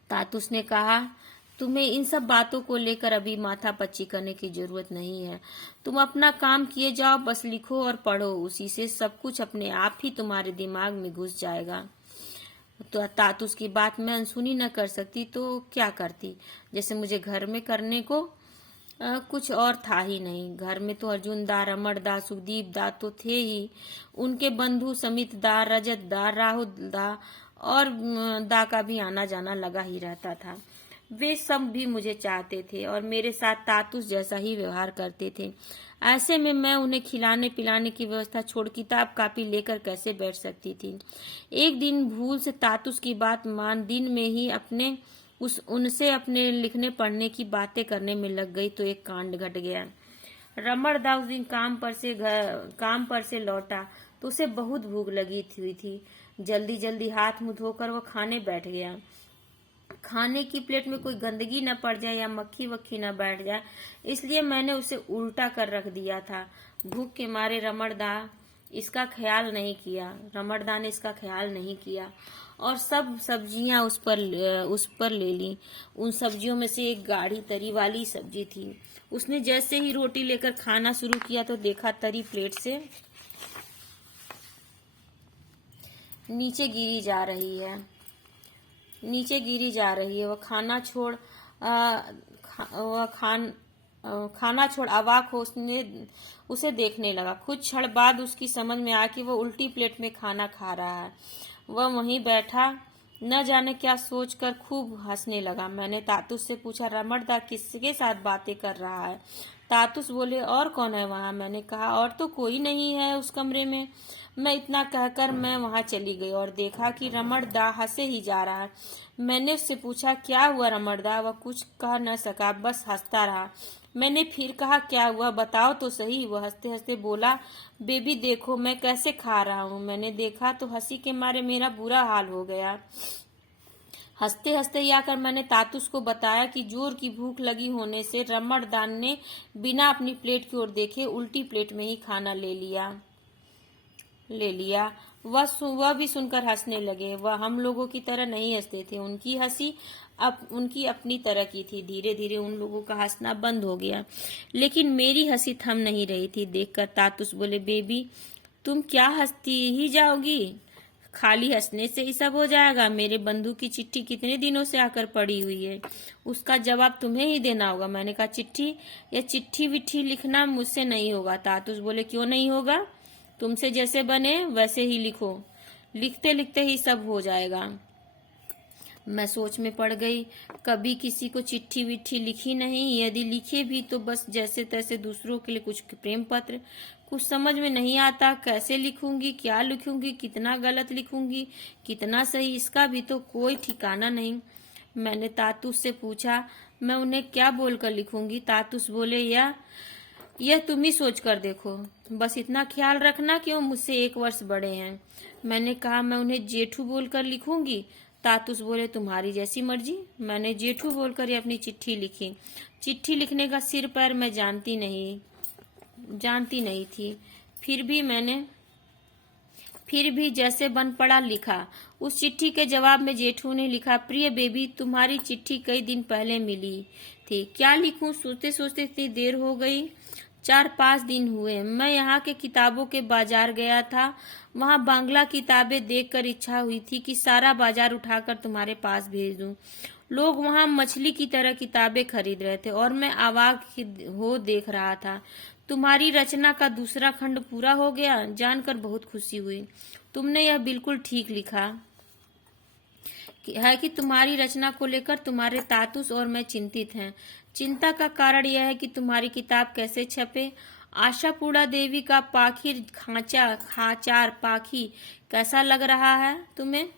तातुस ने कहा तुम्हें इन सब बातों को लेकर अभी माथा पच्ची करने की जरूरत नहीं है। तुम अपना काम किए जाओ, बस लिखो और पढ़ो, उसी से सब कुछ अपने आप ही तुम्हारे दिमाग में घुस जाएगा। तो तातुस की बात मैं अनसुनी न कर सकती तो क्या करती। जैसे मुझे घर में करने को कुछ और था ही नहीं। घर में तो अर्जुन दा, रमण दा, सुखदीप दा तो थे ही, उनके बंधु समित दा, रजत दा, राहुल दा और दा का भी आना जाना लगा ही रहता था। वे सब भी मुझे चाहते थे और मेरे साथ तातुस जैसा ही व्यवहार करते थे। ऐसे में मैं उन्हें खिलाने पिलाने की व्यवस्था छोड़ किताब कापी लेकर कैसे बैठ सकती थी। एक दिन भूल से तातुस की बात मान दिन में ही उनसे अपने लिखने पढ़ने की बातें करने में लग गई तो एक कांड घट गया। रमण दा उस दिन काम पर से लौटा तो उसे बहुत भूख लगी हुई थी। जल्दी जल्दी हाथ मुंह धोकर वह खाने बैठ गया। खाने की प्लेट में कोई गंदगी न पड़ जाए या मक्खी वक्खी न बैठ जाए, इसलिए मैंने उसे उल्टा कर रख दिया था। भूख के मारे रमणदा ने इसका ख्याल नहीं किया और सब सब्जियां उस पर ले ली। उन सब्जियों में से एक गाढ़ी तरी वाली सब्जी थी। उसने जैसे ही रोटी लेकर खाना शुरू किया तो देखा तरी प्लेट से नीचे गिरी जा रही है। वह खाना छोड़ अवाक हो उसे देखने लगा। कुछ क्षण बाद उसकी समझ में आया कि वह उल्टी प्लेट में खाना खा रहा है। वह वहीं बैठा न जाने क्या सोचकर खूब हंसने लगा। मैंने तातुस से पूछा रमणदा किसके साथ बातें कर रहा है? तातुस बोले और कौन है वहां? मैंने कहा और तो कोई नहीं है उस कमरे में। मैं इतना कहकर मैं वहां चली गई और देखा कि रमणदा हंसे ही जा रहा है। मैंने उससे पूछा क्या हुआ रमणदा? वह कुछ कह न सका, बस हंसता रहा। मैंने फिर कहा क्या हुआ बताओ तो सही। वह हंसते हंसते बोला बेबी देखो मैं कैसे खा रहा हूँ। मैंने देखा तो हंसी के मारे मेरा बुरा हाल हो गया। हंसते हंसते ही आकर मैंने तातुस को बताया कि जोर की भूख लगी होने से रमणदान ने बिना अपनी प्लेट की ओर देखे उल्टी प्लेट में ही खाना ले लिया। वह भी सुनकर हंसने लगे। वह हम लोगों की तरह नहीं हंसते थे। उनकी हंसी उनकी अपनी तरह की थी। धीरे धीरे उन लोगों का हंसना बंद हो गया, लेकिन मेरी हंसी थम नहीं रही थी। देखकर तातुस बोले बेबी तुम क्या हंसती ही जाओगी? खाली हंसने से ही सब हो जाएगा? मेरे बंधु की चिट्ठी कितने दिनों से आकर पड़ी हुई है, उसका जवाब तुम्हें ही देना होगा। मैंने कहा चिट्ठी विट्ठी लिखना मुझसे नहीं होगा। तातुस बोले क्यों नहीं होगा? तुमसे जैसे बने वैसे ही लिखो, लिखते लिखते ही सब हो जाएगा। मैं सोच में पड़ गई। कभी किसी को चिट्ठी विट्ठी लिखी नहीं, यदि लिखे भी तो बस जैसे तैसे दूसरों के लिए कुछ प्रेम पत्र। कुछ समझ में नहीं आता कैसे लिखूंगी, क्या लिखूंगी, कितना गलत लिखूंगी, कितना सही, इसका भी तो कोई ठिकाना नहीं। मैंने तातुस से पूछा मैं उन्हें क्या बोलकर लिखूंगी? तातुस बोले यह तुम ही सोच कर देखो, बस इतना ख्याल रखना कि वो मुझसे 1 वर्ष बड़े हैं। मैंने कहा मैं उन्हें जेठू बोलकर लिखूंगी। तातुस बोले तुम्हारी जैसी मर्जी। मैंने जेठू बोलकर ही अपनी चिट्ठी लिखी। चिट्ठी लिखने का सिर पैर मैं जानती नहीं थी। फिर भी जैसे बन पड़ा लिखा। उस चिट्ठी के जवाब में जेठू ने लिखा प्रिय बेबी तुम्हारी चिट्ठी कई दिन पहले मिली थी। क्या लिखूं सोचते सोचते इतनी देर हो गई। 4-5 दिन हुए। मैं यहाँ के किताबों के बाजार गया था। वहाँ बांग्ला किताबें देखकर इच्छा हुई थी कि सारा बाजार उठाकर तुम्हारे पास भेज दूं। लोग वहाँ मछली की तरह किताबें खरीद रहे थे और मैं अवाक हो देख रहा था। तुम्हारी रचना का दूसरा खंड पूरा हो गया, जानकर बहुत खुशी हुई। तुमने यह बिल्कुल ठीक लिखा है कि तुम्हारी रचना को लेकर तुम्हारे तातुस और मैं चिंतित हैं। चिंता का कारण यह है कि तुम्हारी किताब कैसे छपे। आशापूर्णा देवी का पाखिर खाचार पाखी कैसा लग रहा है तुम्हें?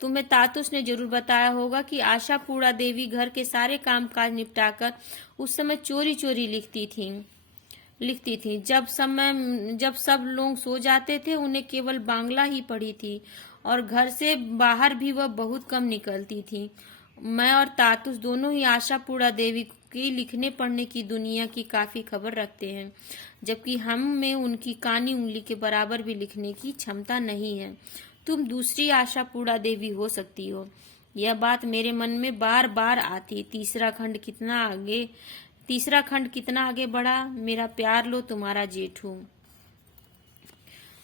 तुम्हें तातुस ने जरूर बताया होगा कि आशापूर्णा देवी घर के सारे काम काज निपटाकर उस समय चोरी चोरी लिखती थी। जब सब लोग सो जाते थे, उन्हें केवल बांग्ला ही पढ़ी थी और घर से बाहर भी वह बहुत कम निकलती थी। मैं और तातुस दोनों ही आशापूर्णा देवी की लिखने पढ़ने की दुनिया की काफी खबर रखते हैं, जबकि हम में उनकी कानी उंगली के बराबर भी लिखने की क्षमता नहीं है। तुम दूसरी आशापूर्णा देवी हो सकती हो। यह बात मेरे मन में बार बार आती। तीसरा खंड कितना आगे बढ़ा। मेरा प्यार लो, तुम्हारा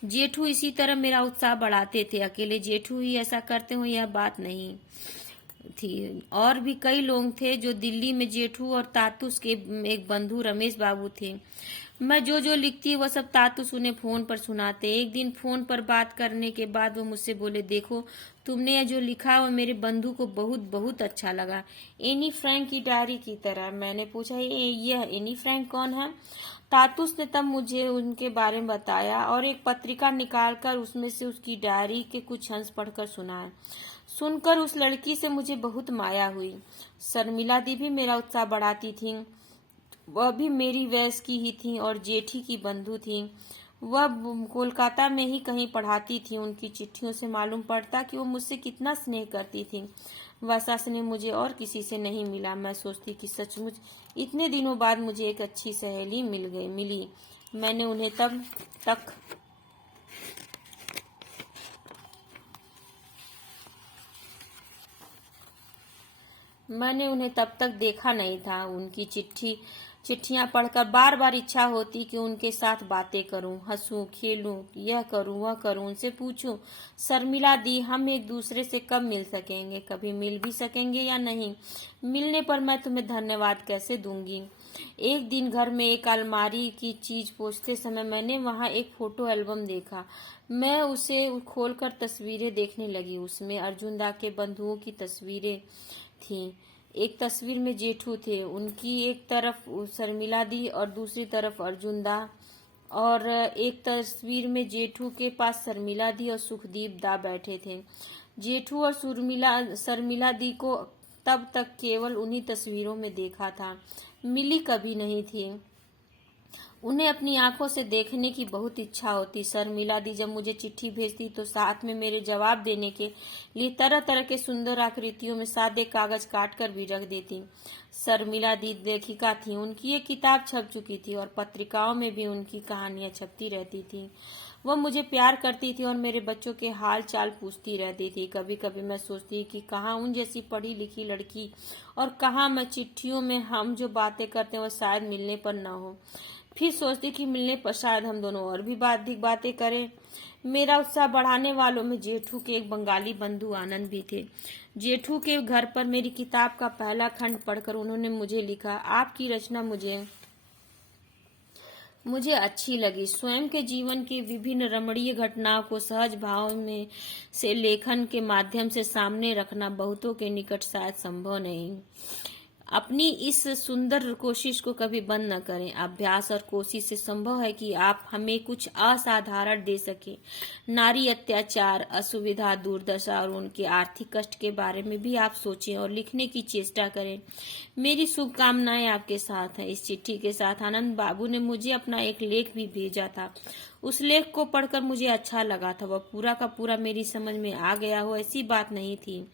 जेठू इसी तरह मेरा उत्साह बढ़ाते थे। अकेले जेठू ही ऐसा करते हो यह बात नहीं थी, और भी कई लोग थे। जो दिल्ली में जेठू और तातुस के एक बंधु रमेश बाबू थे। मैं जो लिखती वह सब तातुस उन्हें फोन पर सुनाते। एक दिन फोन पर बात करने के बाद वो मुझसे बोले, देखो तुमने यह जो लिखा वह मेरे बंधु को बहुत बहुत अच्छा लगा, एनी फ्रैंक की डायरी की तरह। मैंने पूछा, यह एनी फ्रैंक कौन है? तातुस ने तब मुझे उनके बारे में बताया और एक पत्रिका निकालकर उसमें से उसकी डायरी के कुछ अंश पढ़कर सुनाया। सुनकर उस लड़की से मुझे बहुत माया हुई। शर्मिला दी भी मेरा उत्साह बढ़ाती थी। वह भी मेरी वयस की ही थी और जेठी की बंधु थी। वह कोलकाता में ही कहीं पढ़ाती थी। उनकी चिट्ठियों से मालूम पड़ता कि वो मुझसे कितना स्नेह करती थी। वैसा स्नेह मुझे और किसी से नहीं मिला। मैं सोचती कि सचमुच इतने दिनों बाद मुझे एक अच्छी सहेली मिली। मैंने उन्हें तब तक देखा नहीं था। उनकी चिट्ठियां पढ़कर बार बार इच्छा होती कि उनके साथ बातें करूं, हंसूं, खेलूं, यह करूं, वह करूं, उनसे पूछूं, शर्मिला दी, हम एक दूसरे से कब मिल सकेंगे? कभी मिल भी सकेंगे या नहीं? मिलने पर मैं तुम्हें धन्यवाद कैसे दूंगी? एक दिन घर में एक अलमारी की चीज पोंछते समय मैंने वहां एक फोटो एल्बम देखा। मैं उसे खोलकर तस्वीरें देखने लगी। उसमें अर्जुनदा के बंधुओं की तस्वीरें थीं। एक तस्वीर में जेठू थे, उनकी एक तरफ शर्मिला दी और दूसरी तरफ अर्जुनदा, और एक तस्वीर में जेठू के पास शर्मिला दी और सुखदीप दा बैठे थे। जेठू और शर्मिला दी को तब तक केवल उन्हीं तस्वीरों में देखा था, मिली कभी नहीं थी। उन्हें अपनी आंखों से देखने की बहुत इच्छा होती। शर्मिला दी जब मुझे चिट्ठी भेजती तो साथ में मेरे जवाब देने के लिए तरह तरह के सुंदर आकृतियों में सादे कागज काट कर भी रख देती। शर्मिला दी लेखिका थी। उनकी एक किताब छप चुकी थी और पत्रिकाओं में भी उनकी कहानियां छपती रहती थी। वह मुझे प्यार करती थी और मेरे बच्चों के हाल चाल पूछती रहती थी। कभी कभी मैं सोचती कि कहाँ उन जैसी पढ़ी लिखी लड़की और कहाँ मैं। चिट्ठियों में हम जो बातें करते हैं वह शायद मिलने पर न हो। फिर सोचती कि मिलने पर शायद हम दोनों और भी अधिक बातें करें। मेरा उत्साह बढ़ाने वालों में जेठू के एक बंगाली बंधु आनंद भी थे। जेठू के घर पर मेरी किताब का पहला खंड पढ़कर उन्होंने मुझे लिखा, आपकी रचना मुझे अच्छी लगी। स्वयं के जीवन की विभिन्न रमणीय घटनाओं को सहज भाव में से लेखन के माध्यम से सामने रखना बहुतों के निकट शायद संभव नहीं। अपनी इस सुंदर कोशिश को कभी बंद न करें। अभ्यास और कोशिश से संभव है कि आप हमें कुछ असाधारण दे सकें। नारी अत्याचार, असुविधा, दुर्दशा और उनके आर्थिक कष्ट के बारे में भी आप सोचें और लिखने की चेष्टा करें। मेरी शुभकामनाएं आपके साथ हैं। इस चिट्ठी के साथ आनंद बाबू ने मुझे अपना एक लेख भी भेजा था। उस लेख को पढ़कर मुझे अच्छा लगा था। वह पूरा का पूरा मेरी समझ में आ गया हो ऐसी बात नहीं थी।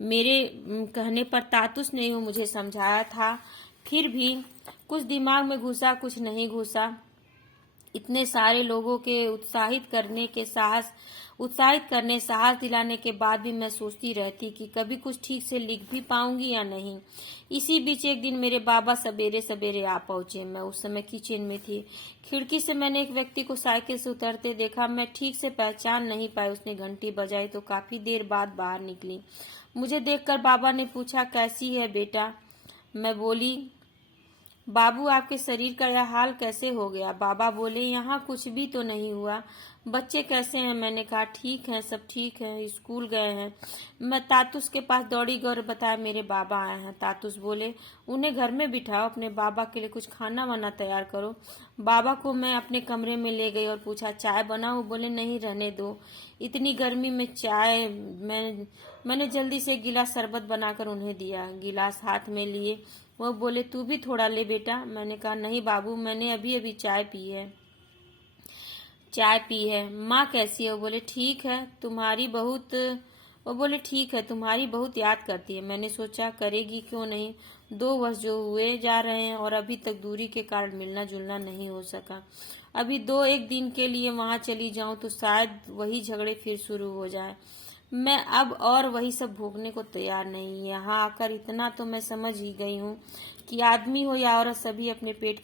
मेरे कहने पर तातुस ने वो मुझे समझाया था। फिर भी कुछ दिमाग में घुसा, कुछ नहीं घुसा। इतने सारे लोगों के उत्साहित करने साहस दिलाने के बाद भी मैं सोचती रहती कि कभी कुछ ठीक से लिख भी पाऊंगी या नहीं। इसी बीच एक दिन मेरे बाबा सवेरे सवेरे आ पहुंचे। मैं उस समय किचन में थी। खिड़की से मैंने एक व्यक्ति को साइकिल से उतरते देखा। मैं ठीक से पहचान नहीं पाई। उसने घंटी बजाई तो काफी देर बाद बाहर निकली। मुझे देखकर बाबा ने पूछा, कैसी है बेटा? मैं बोली, बाबू, आपके शरीर का यह हाल कैसे हो गया? बाबा बोले, यहाँ कुछ भी तो नहीं हुआ। बच्चे कैसे हैं? मैंने कहा, ठीक हैं, सब ठीक हैं, स्कूल गए हैं। मैं तातुस के पास दौड़ी गई और बताया मेरे बाबा आए हैं। तातुस बोले, उन्हें घर में बिठाओ, अपने बाबा के लिए कुछ खाना वाना तैयार करो। बाबा को मैं अपने कमरे में ले गई और पूछा, चाय बनाऊं? बोले, नहीं, रहने दो, इतनी गर्मी में चाय। मैंने जल्दी से एक गिलास शरबत बनाकर उन्हें दिया। गिलास हाथ में लिए वो बोले, तू भी थोड़ा ले बेटा। मैंने कहा, नहीं बाबू, मैंने अभी अभी चाय पी है। माँ कैसी है? वो बोले, ठीक है, तुम्हारी बहुत याद करती है। मैंने सोचा, करेगी क्यों नहीं, 2 वर्ष जो हुए जा रहे हैं और अभी तक दूरी के कारण मिलना जुलना नहीं हो सका। अभी 2-1 दिन के लिए वहां चली जाऊं तो शायद वही झगड़े फिर शुरू हो जाए। मैं अब और वही सब भोगने को तैयार नहीं। यहाँ आकर इतना तो मैं समझ ही गई हूँ कि आदमी हो या औरत, सभी अपने पेट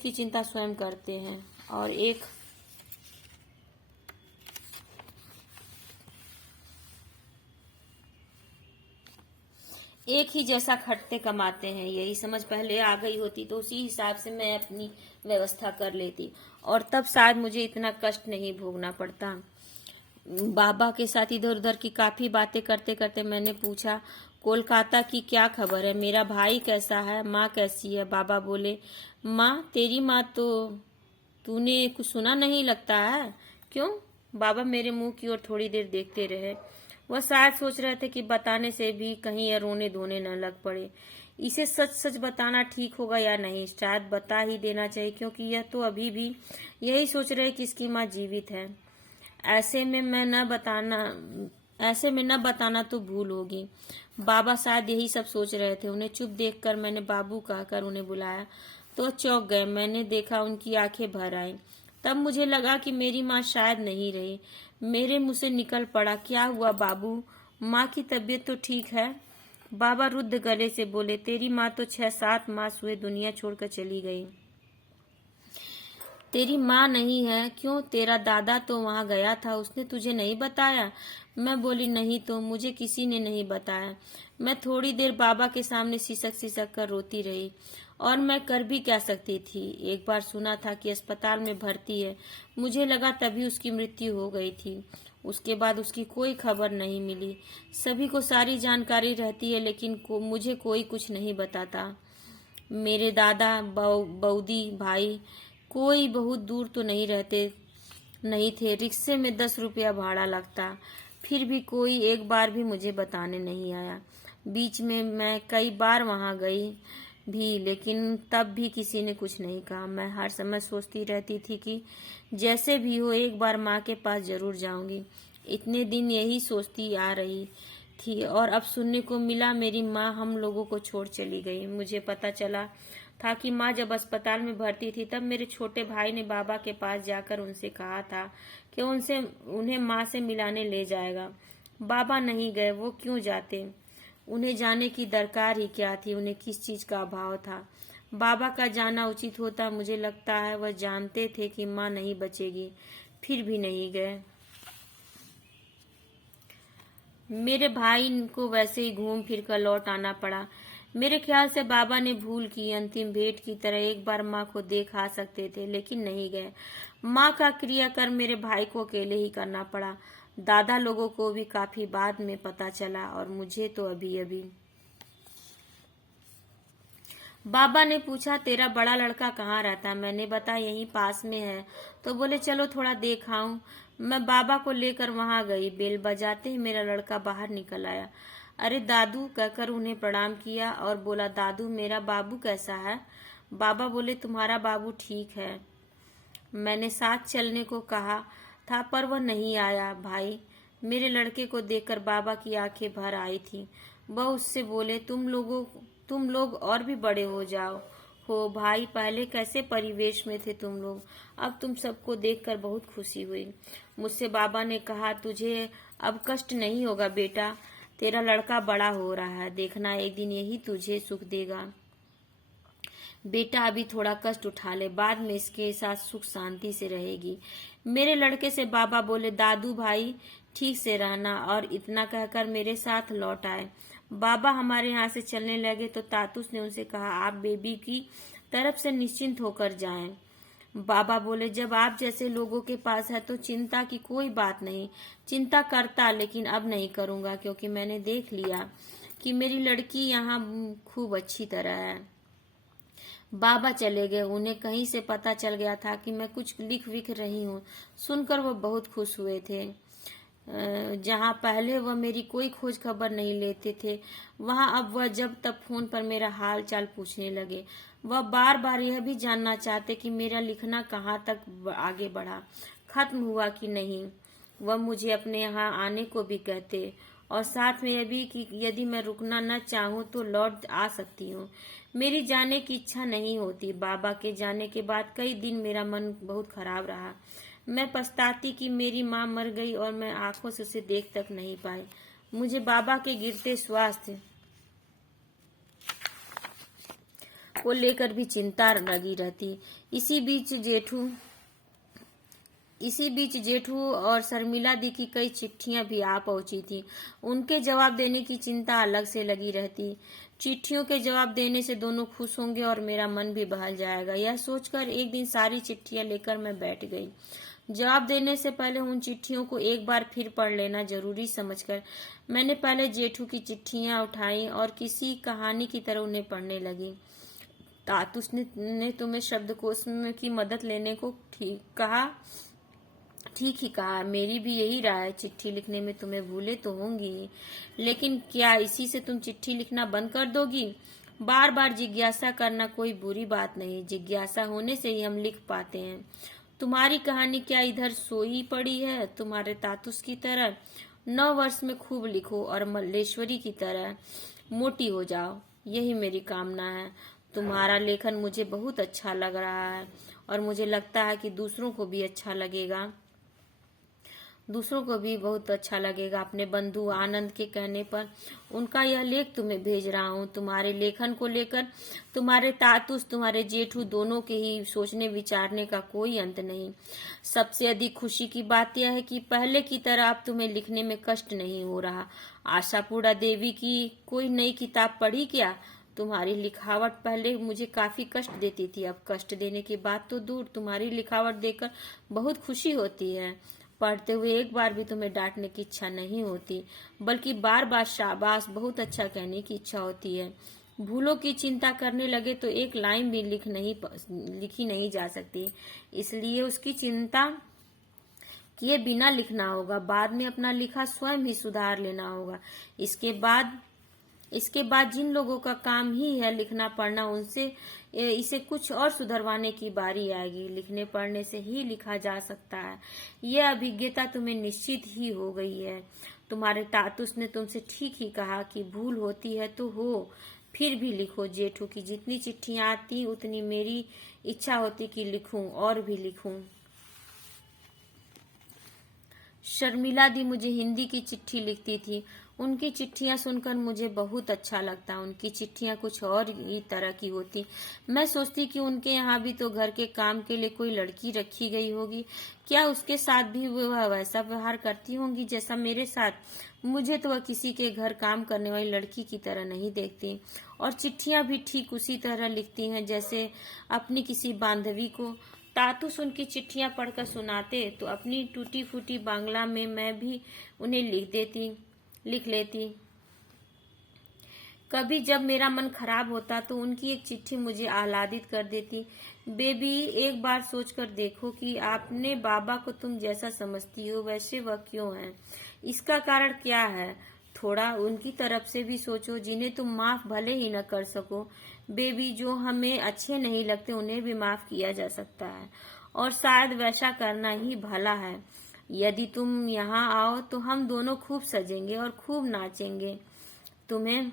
की चिंता स्वयं करते हैं और एक ही जैसा खटते कमाते हैं। यही समझ पहले आ गई होती तो उसी हिसाब से मैं अपनी व्यवस्था कर लेती और तब शायद मुझे इतना कष्ट नहीं भोगना पड़ता। बाबा के साथ इधर उधर की काफी बातें करते करते मैंने पूछा, कोलकाता की क्या खबर है? मेरा भाई कैसा है? माँ कैसी है? बाबा बोले, माँ, तेरी माँ तो तूने कुछ सुना नहीं लगता है। क्यों? बाबा मेरे मुंह की ओर थोड़ी देर देखते रहे। वह शायद सोच रहे थे कि बताने से भी कहीं यह रोने धोने न लग पड़े। इसे सच सच बताना ठीक होगा या नहीं? शायद बता ही देना चाहिए, क्योंकि यह तो अभी भी यही सोच रहे कि इसकी माँ जीवित है। ऐसे में न बताना तो भूल होगी। बाबा शायद यही सब सोच रहे थे। उन्हें चुप देखकर मैंने बाबू कहकर उन्हें बुलाया तो चौंक गए। मैंने देखा उनकी आंखें भर आईं। तब मुझे लगा कि मेरी माँ शायद नहीं रही। मेरे मुंह से निकल पड़ा, क्या हुआ बाबू? माँ की तबीयत तो ठीक है? बाबा रुद्ध गले से बोले, तेरी माँ तो 6-7 मास हुए दुनिया छोड़कर चली गई। तेरी माँ नहीं है? क्यों? तेरा दादा तो वहां गया था, उसने तुझे नहीं बताया? मैं बोली, नहीं तो, मुझे किसी ने नहीं बताया। मैं थोड़ी देर बाबा के सामने सिसक सिसक कर रोती रही। और मैं कर भी क्या सकती थी? एक बार सुना था कि अस्पताल में भर्ती है। मुझे लगा तभी उसकी मृत्यु हो गई थी। उसके बाद उसकी कोई खबर नहीं मिली। सभी को सारी जानकारी रहती है, लेकिन मुझे कोई कुछ नहीं बताता। मेरे दादा बऊदी भाई कोई बहुत दूर तो नहीं थे। रिक्शे में 10 रुपया भाड़ा लगता। फिर भी कोई एक बार भी मुझे बताने नहीं आया। बीच में मैं कई बार वहां गई भी, लेकिन तब भी किसी ने कुछ नहीं कहा। मैं हर समय सोचती रहती थी कि जैसे भी हो एक बार माँ के पास जरूर जाऊंगी। इतने दिन यही सोचती आ रही थी और अब सुनने को मिला मेरी माँ हम लोगों को छोड़ चली गई। मुझे पता चला था कि माँ जब अस्पताल में भर्ती थी तब मेरे छोटे भाई ने बाबा के पास जाकर उनसे कहा था कि उन्हें माँ से मिलाने ले जाएगा। बाबा नहीं गए। वो क्यों जाते? उन्हें जाने की दरकार ही क्या थी? उन्हें किस चीज का अभाव था? बाबा का जाना उचित होता। मुझे लगता है वह जानते थे कि माँ नहीं बचेगी, फिर भी नहीं गए। मेरे भाई को वैसे ही घूम फिर कर लौट आना पड़ा। मेरे ख्याल से बाबा ने भूल की। अंतिम भेंट की तरह एक बार माँ को देख आ सकते थे, लेकिन नहीं गए। माँ का क्रियाक्रम मेरे भाई को अकेले ही करना पड़ा। दादा लोगों को भी काफी बाद में पता चला और मुझे तो अभी अभी। बाबा ने पूछा, तेरा बड़ा लड़का कहाँ रहता है? मैंने बताया, यहीं पास में है। तो बोले, चलो थोड़ा देख आऊं। मैं बाबा को लेकर वहां गई। बेल बजाते ही मेरा लड़का बाहर निकल आया। अरे दादू कहकर उन्हें प्रणाम किया और बोला, दादू मेरा बाबू कैसा है? बाबा बोले, तुम्हारा बाबू ठीक है। मैंने साथ चलने को कहा था पर वह नहीं आया। भाई, मेरे लड़के को देखकर बाबा की आंखें भर आई थी। वह उससे बोले, तुम लोग और भी बड़े हो जाओ हो भाई। पहले कैसे परिवेश में थे तुम लोग? अब तुम सबको देखकर बहुत खुशी हुई। मुझसे बाबा ने कहा, तुझे अब कष्ट नहीं होगा बेटा। तेरा लड़का बड़ा हो रहा है, देखना एक दिन यही तुझे सुख देगा। बेटा अभी थोड़ा कष्ट उठा ले, बाद में इसके साथ सुख शांति से रहेगी। मेरे लड़के से बाबा बोले, दादू भाई ठीक से रहना। और इतना कहकर मेरे साथ लौट आए। बाबा हमारे यहाँ से चलने लगे तो तातुस ने उनसे कहा, आप बेबी की तरफ से निश्चिंत होकर जाएं। बाबा बोले, जब आप जैसे लोगों के पास है तो चिंता की कोई बात नहीं। चिंता करता, लेकिन अब नहीं करूंगा, क्योंकि मैंने देख लिया कि मेरी लड़की यहाँ खूब अच्छी तरह है। बाबा चले गए। उन्हें कहीं से पता चल गया था कि मैं कुछ लिख विख रही हूँ। सुनकर वह बहुत खुश हुए थे। जहाँ पहले वह मेरी कोई खोज खबर नहीं लेते थे, वहाँ अब वह जब तब फोन पर मेरा हाल चाल पूछने लगे। वह बार बार यह भी जानना चाहते कि मेरा लिखना कहाँ तक आगे बढ़ा, खत्म हुआ कि नहीं। वह मुझे अपने यहाँ आने को भी कहते और साथ में यह भी कि यदि मैं रुकना न चाहूँ तो लौट आ सकती हूँ। मेरी जाने की इच्छा नहीं होती। बाबा के जाने के बाद कई दिन मेरा मन बहुत खराब रहा। मैं पछताती कि मेरी माँ मर गई और मैं आंखों से उसे देख तक नहीं पाई। मुझे बाबा के गिरते स्वास्थ्य को लेकर भी चिंता लगी रहती। इसी बीच जेठू और शर्मिला दी की कई चिट्ठियां भी आ पहुंची थी। उनके जवाब देने की चिंता अलग से लगी रहती। चिट्ठियों के जवाब देने से दोनों खुश होंगे और मेरा मन भी बहल जाएगा। यह सोचकर एक दिन सारी चिट्ठियां लेकर मैं बैठ गई। जवाब देने से पहले उन चिट्ठियों को एक बार फिर पढ़ लेना जरूरी समझकर मैंने पहले जेठू की चिट्ठियां उठाई और किसी कहानी की तरह उन्हें पढ़ने लगी। तातुस ने तुम्हें शब्दकोश की मदद लेने को ठीक ही कहा। मेरी भी यही राय है। चिट्ठी लिखने में तुम्हें भूलें तो होंगी, लेकिन क्या इसी से तुम चिट्ठी लिखना बंद कर दोगी? बार बार जिज्ञासा करना कोई बुरी बात नहीं। जिज्ञासा होने से ही हम लिख पाते हैं। तुम्हारी कहानी क्या इधर सोई पड़ी है? तुम्हारे तातुस की तरह 9 वर्ष में खूब लिखो और मल्लेश्वरी की तरह मोटी हो जाओ, यही मेरी कामना है। तुम्हारा लेखन मुझे बहुत अच्छा लग रहा है और मुझे लगता है कि दूसरों को भी बहुत अच्छा लगेगा। अपने बंधु आनंद के कहने पर उनका यह लेख तुम्हें भेज रहा हूँ। तुम्हारे लेखन को लेकर तुम्हारे तातुस, तुम्हारे जेठू दोनों के ही सोचने विचारने का कोई अंत नहीं। सबसे अधिक खुशी की बात यह है कि पहले की तरह अब तुम्हें लिखने में कष्ट नहीं हो रहा। आशापूरा देवी की कोई नई किताब पढ़ी क्या? तुम्हारी लिखावट पहले मुझे काफी कष्ट देती थी, अब कष्ट देने की बात तो दूर, तुम्हारी लिखावट देखकर बहुत खुशी होती है। पढ़ते हुए एक बार भी तुम्हें डांटने की इच्छा नहीं होती, बल्कि बार बार शाबाश, बहुत अच्छा कहने की इच्छा होती है। भूलों की चिंता करने लगे तो एक लाइन भी लिखी नहीं जा सकती, इसलिए उसकी चिंता किए बिना लिखना होगा। बाद में अपना लिखा स्वयं ही सुधार लेना होगा। इसके बाद जिन लोगों का काम ही है लिखना पढ़ना, उनसे इसे कुछ और सुधरवाने की बारी आएगी। लिखने पढ़ने से ही लिखा जा सकता है। यह अभिज्ञता तुम्हें निश्चित ही हो गई है। तुम्हारे तातुस ने तुमसे ठीक ही कहा कि भूल होती है तो हो, फिर भी लिखो। जेठू की जितनी चिट्ठियां आती उतनी मेरी इच्छा होती कि लिखूं और भी लिखूं। शर्मिला दी मुझे हिंदी की चिट्ठी लिखती थी। उनकी चिट्ठियां सुनकर मुझे बहुत अच्छा लगता। उनकी चिट्ठियां कुछ और ही तरह की होती। मैं सोचती कि उनके यहाँ भी तो घर के काम के लिए कोई लड़की रखी गई होगी। क्या उसके साथ भी वह वैसा व्यवहार करती होंगी जैसा मेरे साथ? मुझे तो वह किसी के घर काम करने वाली लड़की की तरह नहीं देखती, और चिट्ठियां भी ठीक उसी तरह लिखती हैं जैसे अपनी किसी बांधवी को। तातुस उनकी चिट्ठियां पढ़कर सुनाते तो अपनी टूटी फूटी बांग्ला में मैं भी उन्हें लिख लेती। कभी जब मेरा मन खराब होता तो उनकी एक चिट्ठी मुझे आह्लादित कर देती। बेबी, एक बार सोचकर देखो कि आपने बाबा को तुम जैसा समझती हो वैसे वह क्यों है। इसका कारण क्या है? थोड़ा उनकी तरफ से भी सोचो, जिन्हें तुम माफ भले ही न कर सको। बेबी, जो हमें अच्छे नहीं लगते उन्हें भी माफ किया जा सकता है, और शायद वैसा करना ही भला है। यदि तुम यहाँ आओ तो हम दोनों खूब सजेंगे और खूब नाचेंगे। तुम्हें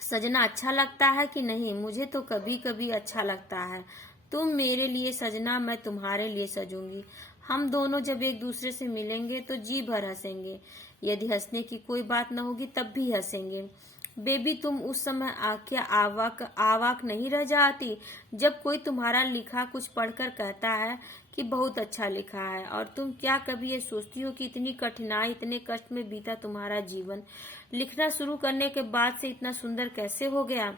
सजना अच्छा लगता है कि नहीं? मुझे तो कभी कभी अच्छा लगता है। तुम मेरे लिए सजना, मैं तुम्हारे लिए सजूंगी। हम दोनों जब एक दूसरे से मिलेंगे तो जी भर हंसेंगे। यदि हंसने की कोई बात न होगी तब भी हंसेंगे। बेबी तुम उस समय क्या आवाक नहीं रह जाती जब कोई तुम्हारा लिखा कुछ पढ़कर कहता है कि बहुत अच्छा लिखा है? और तुम क्या कभी ये सोचती हो कि इतनी कठिनाई, इतने कष्ट में बीता तुम्हारा जीवन लिखना शुरू करने के बाद से इतना सुंदर कैसे हो गया?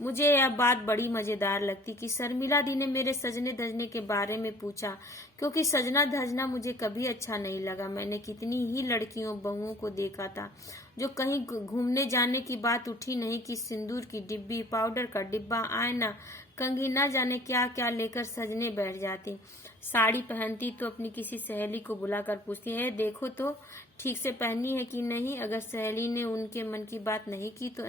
मुझे यह बात बड़ी मजेदार लगती कि शर्मिला दी ने मेरे सजने धजने के बारे में पूछा, क्योंकि सजना धजना मुझे कभी अच्छा नहीं लगा। मैंने कितनी ही लड़कियों बहुओं को देखा था जो कहीं घूमने जाने की बात उठी नहीं कि सिंदूर की डिब्बी, पाउडर का डिब्बा, आईना, कंघी, न जाने क्या क्या लेकर सजने बैठ जाती। साड़ी पहनती तो अपनी किसी सहेली को बुलाकर पूछती है, देखो तो ठीक से पहनी है कि नहीं। अगर सहेली ने उनके मन की बात नहीं की तो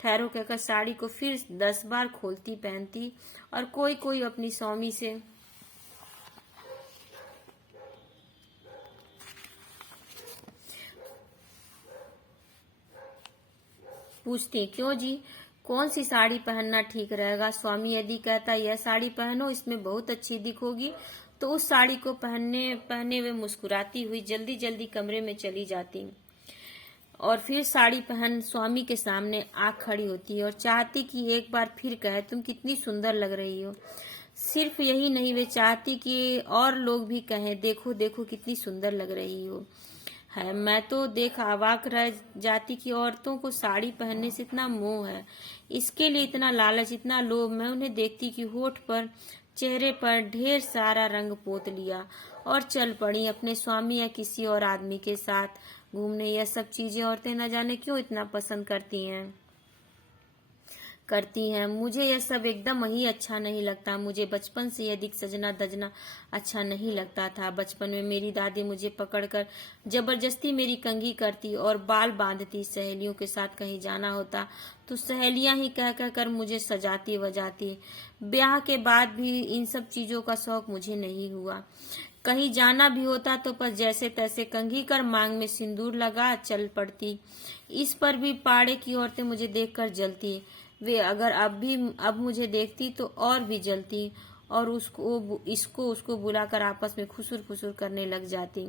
ठहरो कहकर साड़ी को फिर 10 बार खोलती पहनती। और कोई कोई अपनी स्वामी से पूछती, क्यों जी, कौन सी साड़ी पहनना ठीक रहेगा? स्वामी यदि कहता यह साड़ी पहनो, इसमें बहुत अच्छी दिखोगी, तो उस साड़ी को पहने हुए मुस्कुराती हुई जल्दी जल्दी कमरे में चली जाती और फिर साड़ी पहन स्वामी के सामने आ खड़ी होती और चाहती कि एक बार फिर कहे, तुम कितनी सुंदर लग रही हो। सिर्फ यही नहीं, वे चाहती कि और लोग भी कहें, देखो देखो कितनी सुंदर लग रही हो। है मैं तो देख अवाक रह जाती कि औरतों को साड़ी पहनने से इतना मोह है, इसके लिए इतना लालच, इतना लोभ। मैं उन्हें देखती कि होठ पर, चेहरे पर ढेर सारा रंग पोत लिया और चल पड़ी अपने स्वामी या किसी और आदमी के साथ घूमने। यह सब चीजें औरतें न जाने क्यों इतना पसंद करती हैं। मुझे यह सब एकदम ही अच्छा नहीं लगता। मुझे बचपन से यह दिख सजना धजना अच्छा नहीं लगता था। बचपन में मेरी दादी मुझे पकड़कर जबरदस्ती मेरी कंघी करती और बाल बांधती। सहेलियों के साथ कहीं जाना होता तो सहेलियां ही कह कह कर मुझे सजाती वजाती। ब्याह के बाद भी इन सब चीजों का शौक मुझे नहीं हुआ। कहीं जाना भी होता तो बस जैसे तैसे कंघी कर मांग में सिंदूर लगा चल पड़ती। इस पर भी पाड़े की औरतें मुझे देखकर जलती। वे अगर अब मुझे देखती तो और भी जलती और उसको बुलाकर आपस में खुसुर फुसुर करने लग जाती,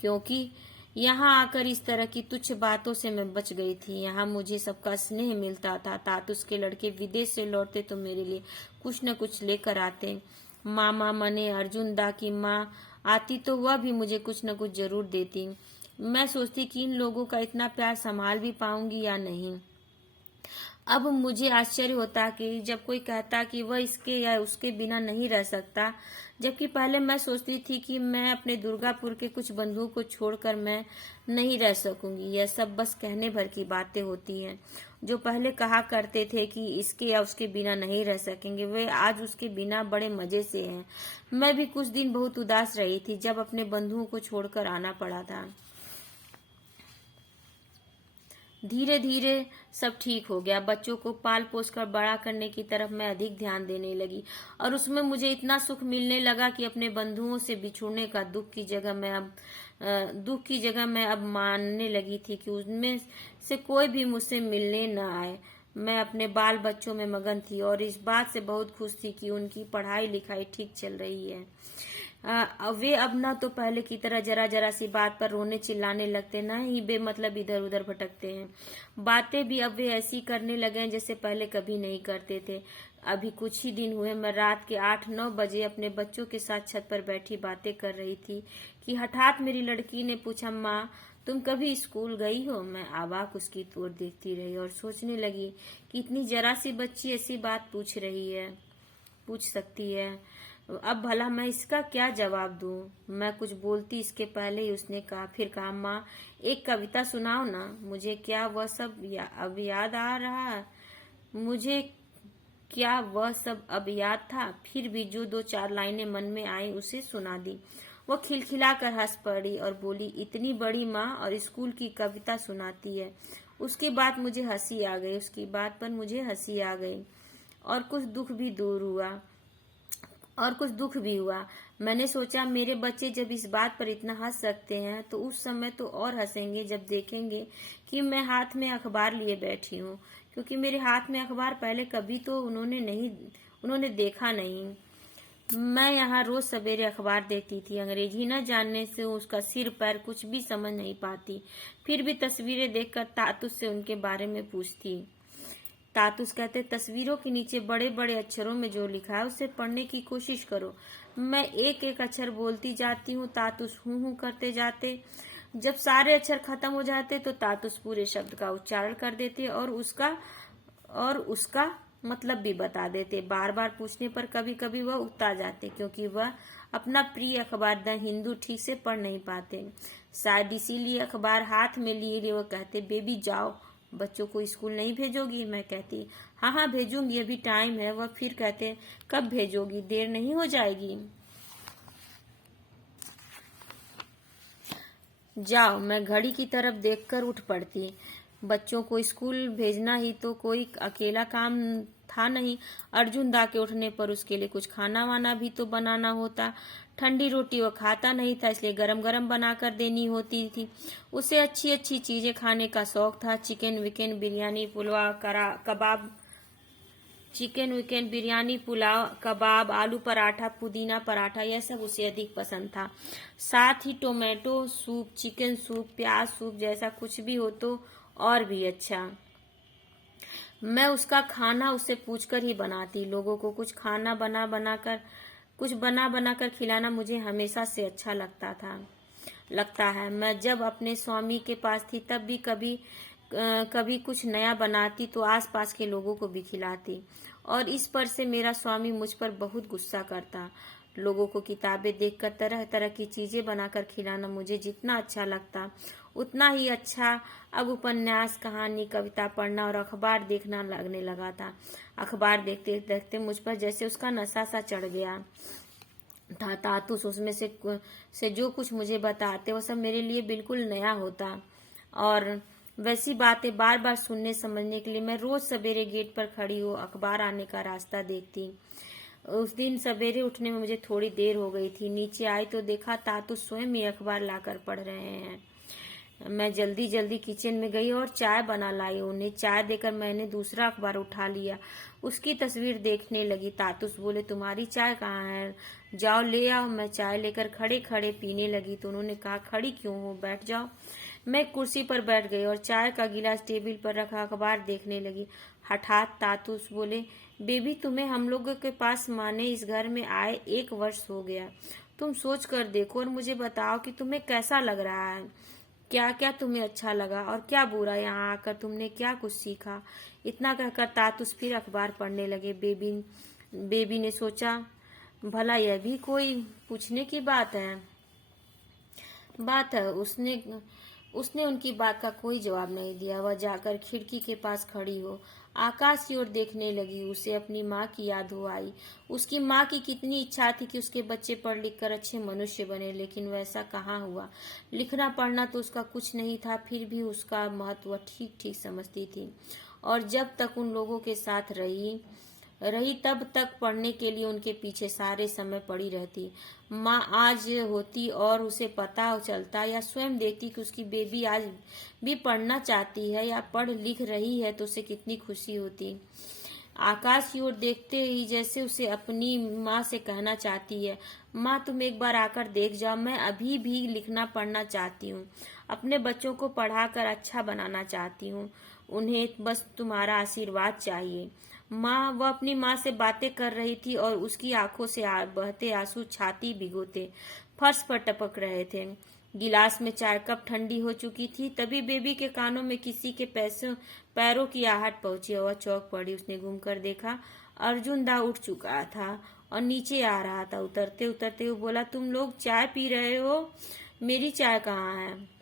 क्योंकि यहाँ आकर इस तरह की तुच्छ बातों से मैं बच गई थी। यहाँ मुझे सबका स्नेह मिलता था। तातुस के लड़के विदेश से लौटते तो मेरे लिए कुछ न कुछ लेकर आते। मामा मने अर्जुन दा की माँ आती तो वह भी मुझे कुछ न कुछ जरूर देती। मैं सोचती कि इन लोगों का इतना प्यार संभाल भी पाऊंगी या नहीं। अब मुझे आश्चर्य होता कि जब कोई कहता कि वह इसके या उसके बिना नहीं रह सकता, जबकि पहले मैं सोचती थी कि मैं अपने दुर्गापुर के कुछ बंधुओं को छोड़कर मैं नहीं रह सकूंगी। यह सब बस कहने भर की बातें होती हैं। जो पहले कहा करते थे कि इसके या उसके बिना नहीं रह सकेंगे, वे आज उसके बिना बड़े मजे से हैं। मैं भी कुछ दिन बहुत उदास रही थी जब अपने बंधुओं को छोड़कर आना पड़ा था। धीरे धीरे सब ठीक हो गया। बच्चों को पाल पोस कर बड़ा करने की तरफ मैं अधिक ध्यान देने लगी और उसमें मुझे इतना सुख मिलने लगा कि अपने बंधुओं से बिछुड़ने का दुख की जगह मैं अब मानने लगी थी कि उनमें से कोई भी मुझसे मिलने न आए। मैं अपने बाल बच्चों में मगन थी और इस बात से बहुत खुश थी कि उनकी पढ़ाई लिखाई ठीक चल रही है। वे अब न तो पहले की तरह जरा जरा सी बात पर रोने चिल्लाने लगते, न ही बेमतलब इधर उधर भटकते हैं। बातें भी अब वे ऐसी करने लगे हैं जैसे पहले कभी नहीं करते थे। अभी कुछ ही दिन हुए मैं रात के 8-9 बजे अपने बच्चों के साथ छत पर बैठी बातें कर रही थी कि हठात मेरी लड़की ने पूछा, माँ तुम कभी स्कूल गई हो? मैं अवाक उसकी ओर देखती रही और सोचने लगी कि इतनी जरा सी बच्ची ऐसी बात पूछ सकती है। अब भला मैं इसका क्या जवाब दूं? मैं कुछ बोलती इसके पहले ही उसने फिर कहा, माँ एक कविता सुनाओ ना। मुझे क्या वह सब अब याद आ रहा है? मुझे क्या वह सब अब याद था? फिर भी जो 2-4 लाइनें मन में आई उसे सुना दी। वह खिलखिलाकर हंस पड़ी और बोली, इतनी बड़ी माँ और स्कूल की कविता सुनाती है। उसके बाद मुझे हंसी आ गई। उसकी बात पर मुझे हंसी आ गई और कुछ दुख भी हुआ। मैंने सोचा मेरे बच्चे जब इस बात पर इतना हंस सकते हैं तो उस समय तो और हंसेंगे जब देखेंगे कि मैं हाथ में अखबार लिए बैठी हूँ, क्योंकि मेरे हाथ में अखबार पहले कभी तो उन्होंने देखा नहीं। मैं यहाँ रोज सवेरे अखबार देखती थी। अंग्रेजी न जानने से उसका सिर पैर कुछ भी समझ नहीं पाती। फिर भी तस्वीरें देखकर तातुस से उनके बारे में पूछती। तातुस कहते, तस्वीरों के नीचे बड़े बड़े अक्षरों में जो लिखा है उसे पढ़ने की कोशिश करो। मैं एक एक अक्षर बोलती जाती हूँ, तातुस हूँ हूँ करते जाते। जब सारे अक्षर खत्म हो जाते तो तातुस पूरे शब्द का उच्चारण कर देते और उसका मतलब भी बता देते। बार बार पूछने पर कभी कभी वह उकता जाते, क्योंकि वह अपना प्रिय अखबार द हिंदू ठीक से पढ़ नहीं पाते। शायद इसीलिए अखबार हाथ में लिए वह कहते, बेबी जाओ, बच्चों को स्कूल नहीं भेजोगी? मैं कहती, हाँ हाँ भेजूंगी, अभी टाइम है। वह फिर कहते, कब भेजोगी, देर नहीं हो जाएगी? जाओ। मैं घड़ी की तरफ देखकर उठ पड़ती। बच्चों को स्कूल भेजना ही तो कोई अकेला काम था नहीं। अर्जुन दा के उठने पर उसके लिए कुछ खाना वाना भी तो बनाना होता। ठंडी रोटी वो खाता नहीं था, इसलिए गरम गरम बनाकर देनी होती थी। उसे अच्छी अच्छी चीजें खाने का शौक था। चिकन बिरयानी, पुलाव, कबाब, आलू पराठा, पुदीना पराठा, यह सब उसे अधिक पसंद था। साथ ही टोमेटो सूप, चिकन सूप, प्याज सूप जैसा कुछ भी हो तो और भी अच्छा। मैं उसका खाना उससे पूछकर ही बनाती। लोगों को कुछ बना बनाकर खिलाना मुझे हमेशा से अच्छा लगता है। मैं जब अपने स्वामी के पास थी तब भी कभी कुछ नया बनाती तो आसपास के लोगों को भी खिलाती, और इस पर से मेरा स्वामी मुझ पर बहुत गुस्सा करता। लोगों को किताबें देखकर तरह तरह की चीजें बनाकर खिलाना मुझे जितना अच्छा लगता, उतना ही अच्छा अब उपन्यास, कहानी, कविता पढ़ना और अखबार देखना लगने लगा था। अखबार देखते देखते मुझ पर जैसे उसका नशा सा चढ़ गया था। तातुस उसमें से जो कुछ मुझे बताते वह सब मेरे लिए बिल्कुल नया होता, और वैसी बातें बार बार सुनने समझने के लिए मैं रोज सवेरे गेट पर खड़ी हो अखबार आने का रास्ता देखती। उस दिन सवेरे उठने में मुझे थोड़ी देर हो गई थी। नीचे आई तो देखा तातुस स्वयं ही अखबार लाकर पढ़ रहे हैं। मैं जल्दी जल्दी किचन में गई और चाय बना लाई। उन्हें चाय देकर मैंने दूसरा अखबार उठा लिया, उसकी तस्वीर देखने लगी। तातुस बोले, तुम्हारी चाय कहाँ है? जाओ ले आओ। मैं चाय लेकर खड़े खड़े पीने लगी तो उन्होंने कहा, खड़ी क्यों हो, बैठ जाओ। मैं कुर्सी पर बैठ गई और चाय का गिलास टेबल पर रखा अखबार देखने लगी। हठात तातुस बोले, बेबी तुम्हें हम लोगों के पास माने इस घर में आए 1 वर्ष हो गया। तुम सोच कर देखो और मुझे बताओ कि तुम्हें कैसा लग रहा है। क्या क्या तुम्हें अच्छा लगा और क्या बुरा? यहाँ आकर तुमने क्या कुछ सीखा? इतना कहकर तातुस फिर अखबार पढ़ने लगे। बेबी ने सोचा, भला यह भी कोई पूछने की बात है। उसने उनकी बात का कोई जवाब नहीं दिया। वह जाकर खिड़की के पास खड़ी हो आकाश की ओर देखने लगी। उसे अपनी माँ की याद हो आई। उसकी माँ की कितनी इच्छा थी कि उसके बच्चे पढ़ लिख कर अच्छे मनुष्य बने, लेकिन वैसा कहाँ हुआ। लिखना पढ़ना तो उसका कुछ नहीं था, फिर भी उसका महत्व ठीक ठीक समझती थी, और जब तक उन लोगों के साथ रही तब तक पढ़ने के लिए उनके पीछे सारे समय पड़ी रहती। माँ आज होती और उसे पता चलता या स्वयं देखती कि उसकी बेबी आज भी पढ़ना चाहती है या पढ़ लिख रही है तो उसे कितनी खुशी होती। आकाश की ओर देखते ही जैसे उसे अपनी माँ से कहना चाहती है, माँ तुम एक बार आकर देख जाओ, मैं अभी भी लिखना पढ़ना चाहती हूँ, अपने बच्चों को पढ़ाकर अच्छा बनाना चाहती हूँ, उन्हें बस तुम्हारा आशीर्वाद चाहिए। माँ, वह अपनी माँ से बातें कर रही थी और उसकी आंखों से बहते आंसू छाती भिगोते फर्श पर टपक रहे थे। गिलास में चाय कप ठंडी हो चुकी थी। तभी बेबी के कानों में किसी के पैरों की आहट पहुंची और वह चौंक पड़ी। उसने घूमकर देखा, अर्जुन दा उठ चुका था और नीचे आ रहा था। उतरते उतरते वो बोला, तुम लोग चाय पी रहे हो, मेरी चाय कहाँ है?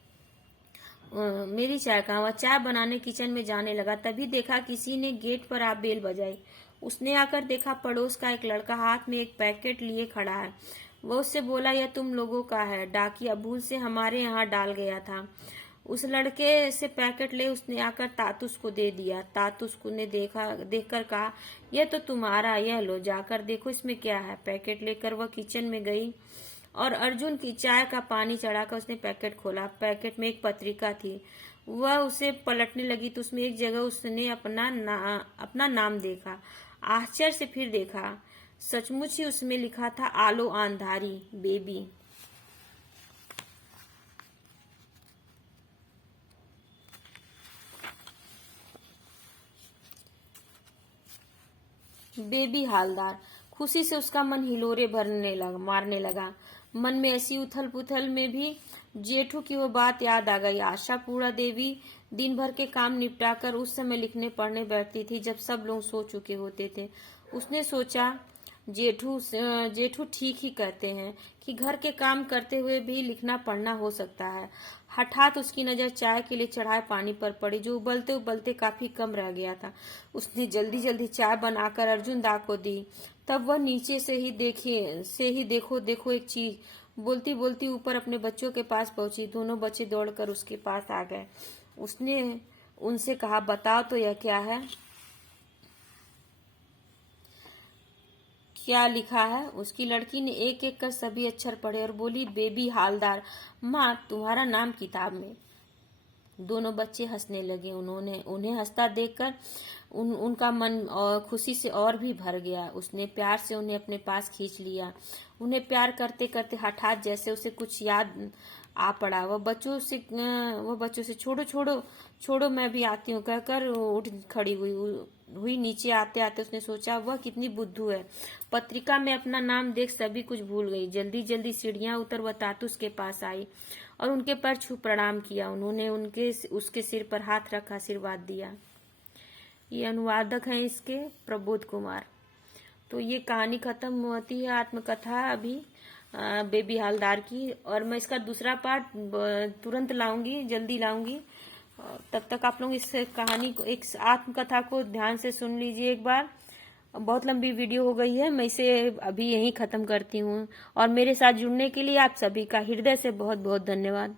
वह चाय बनाने किचन में जाने लगा। तभी देखा किसी ने गेट पर आ बेल बजाई। उसने आकर देखा पड़ोस का एक लड़का हाथ में एक पैकेट लिए खड़ा है। वह उससे बोला, यह तुम लोगों का है, डाकिया भूल से हमारे यहाँ डाल गया था। उस लड़के से पैकेट ले उसने आकर तातुस को दे दिया। तातुस ने देखकर कहा, यह तो तुम्हारा, यह लो, जाकर देखो इसमें क्या है। पैकेट लेकर वह किचन में गई और अर्जुन की चाय का पानी चढ़ाकर उसने पैकेट खोला। पैकेट में एक पत्रिका थी। वह उसे पलटने लगी तो उसमें एक जगह उसने अपना नाम देखा। आश्चर्य से फिर देखा, सचमुच ही उसमें लिखा था आलो आंधारी बेबी। बेबी हालदार। खुशी से उसका मन हिलोरे मारने लगा। मन में ऐसी उथल पुथल में भी जेठू की वो बात याद आ गई। आशापूरा देवी दिन भर के काम निपटाकर उस समय लिखने पढ़ने बैठती थी जब सब लोग सो चुके होते थे। उसने सोचा जेठू ठीक ही कहते हैं कि घर के काम करते हुए भी लिखना पढ़ना हो सकता है। हठात उसकी नजर चाय के लिए चढ़ाए पानी पर पड़ी जो उबलते उबलते काफी कम रह गया था। उसने जल्दी जल्दी चाय बनाकर अर्जुन दा को दी। तब वह नीचे से ही देखो देखो एक चीज बोलती बोलती ऊपर अपने बच्चों के पास पहुंची। दोनों बच्चे दौड़कर उसके पास आ गए। उसने उनसे कहा, बताओ तो यह क्या है, क्या लिखा है। उसकी लड़की ने एक एक कर सभी अक्षर पढ़े और बोली, बेबी हालदार, माँ तुम्हारा नाम किताब में। दोनों बच्चे हंसने लगे। उन्हें हंसता देखकर उनका मन और खुशी से और भी भर गया। उसने प्यार से उन्हें अपने पास खींच लिया। उन्हें प्यार करते करते हठात जैसे उसे कुछ याद आ पड़ा। वह बच्चों से छोड़ो छोड़ो छोड़ो, मैं भी आती हूँ कहकर उठ खड़ी हुई। नीचे आते आते उसने सोचा, वह कितनी बुद्धू है। पत्रिका में अपना नाम देख सभी कुछ भूल गई। जल्दी जल्दी सीढ़ियां उतर वह तातुस के पास आई और उनके पैर छू प्रणाम किया। उन्होंने उसके सिर पर हाथ रखा, आशीर्वाद दिया। ये अनुवादक हैं इसके, प्रबोध कुमार। तो ये कहानी खत्म होती है, आत्मकथा अभी बेबी हालदार की। और मैं इसका दूसरा पार्ट तुरंत लाऊंगी, जल्दी लाऊंगी। तब तक आप लोग इस कहानी को, एक आत्मकथा को ध्यान से सुन लीजिए एक बार। बहुत लंबी वीडियो हो गई है, मैं इसे अभी यहीं खत्म करती हूँ। और मेरे साथ जुड़ने के लिए आप सभी का हृदय से बहुत बहुत धन्यवाद।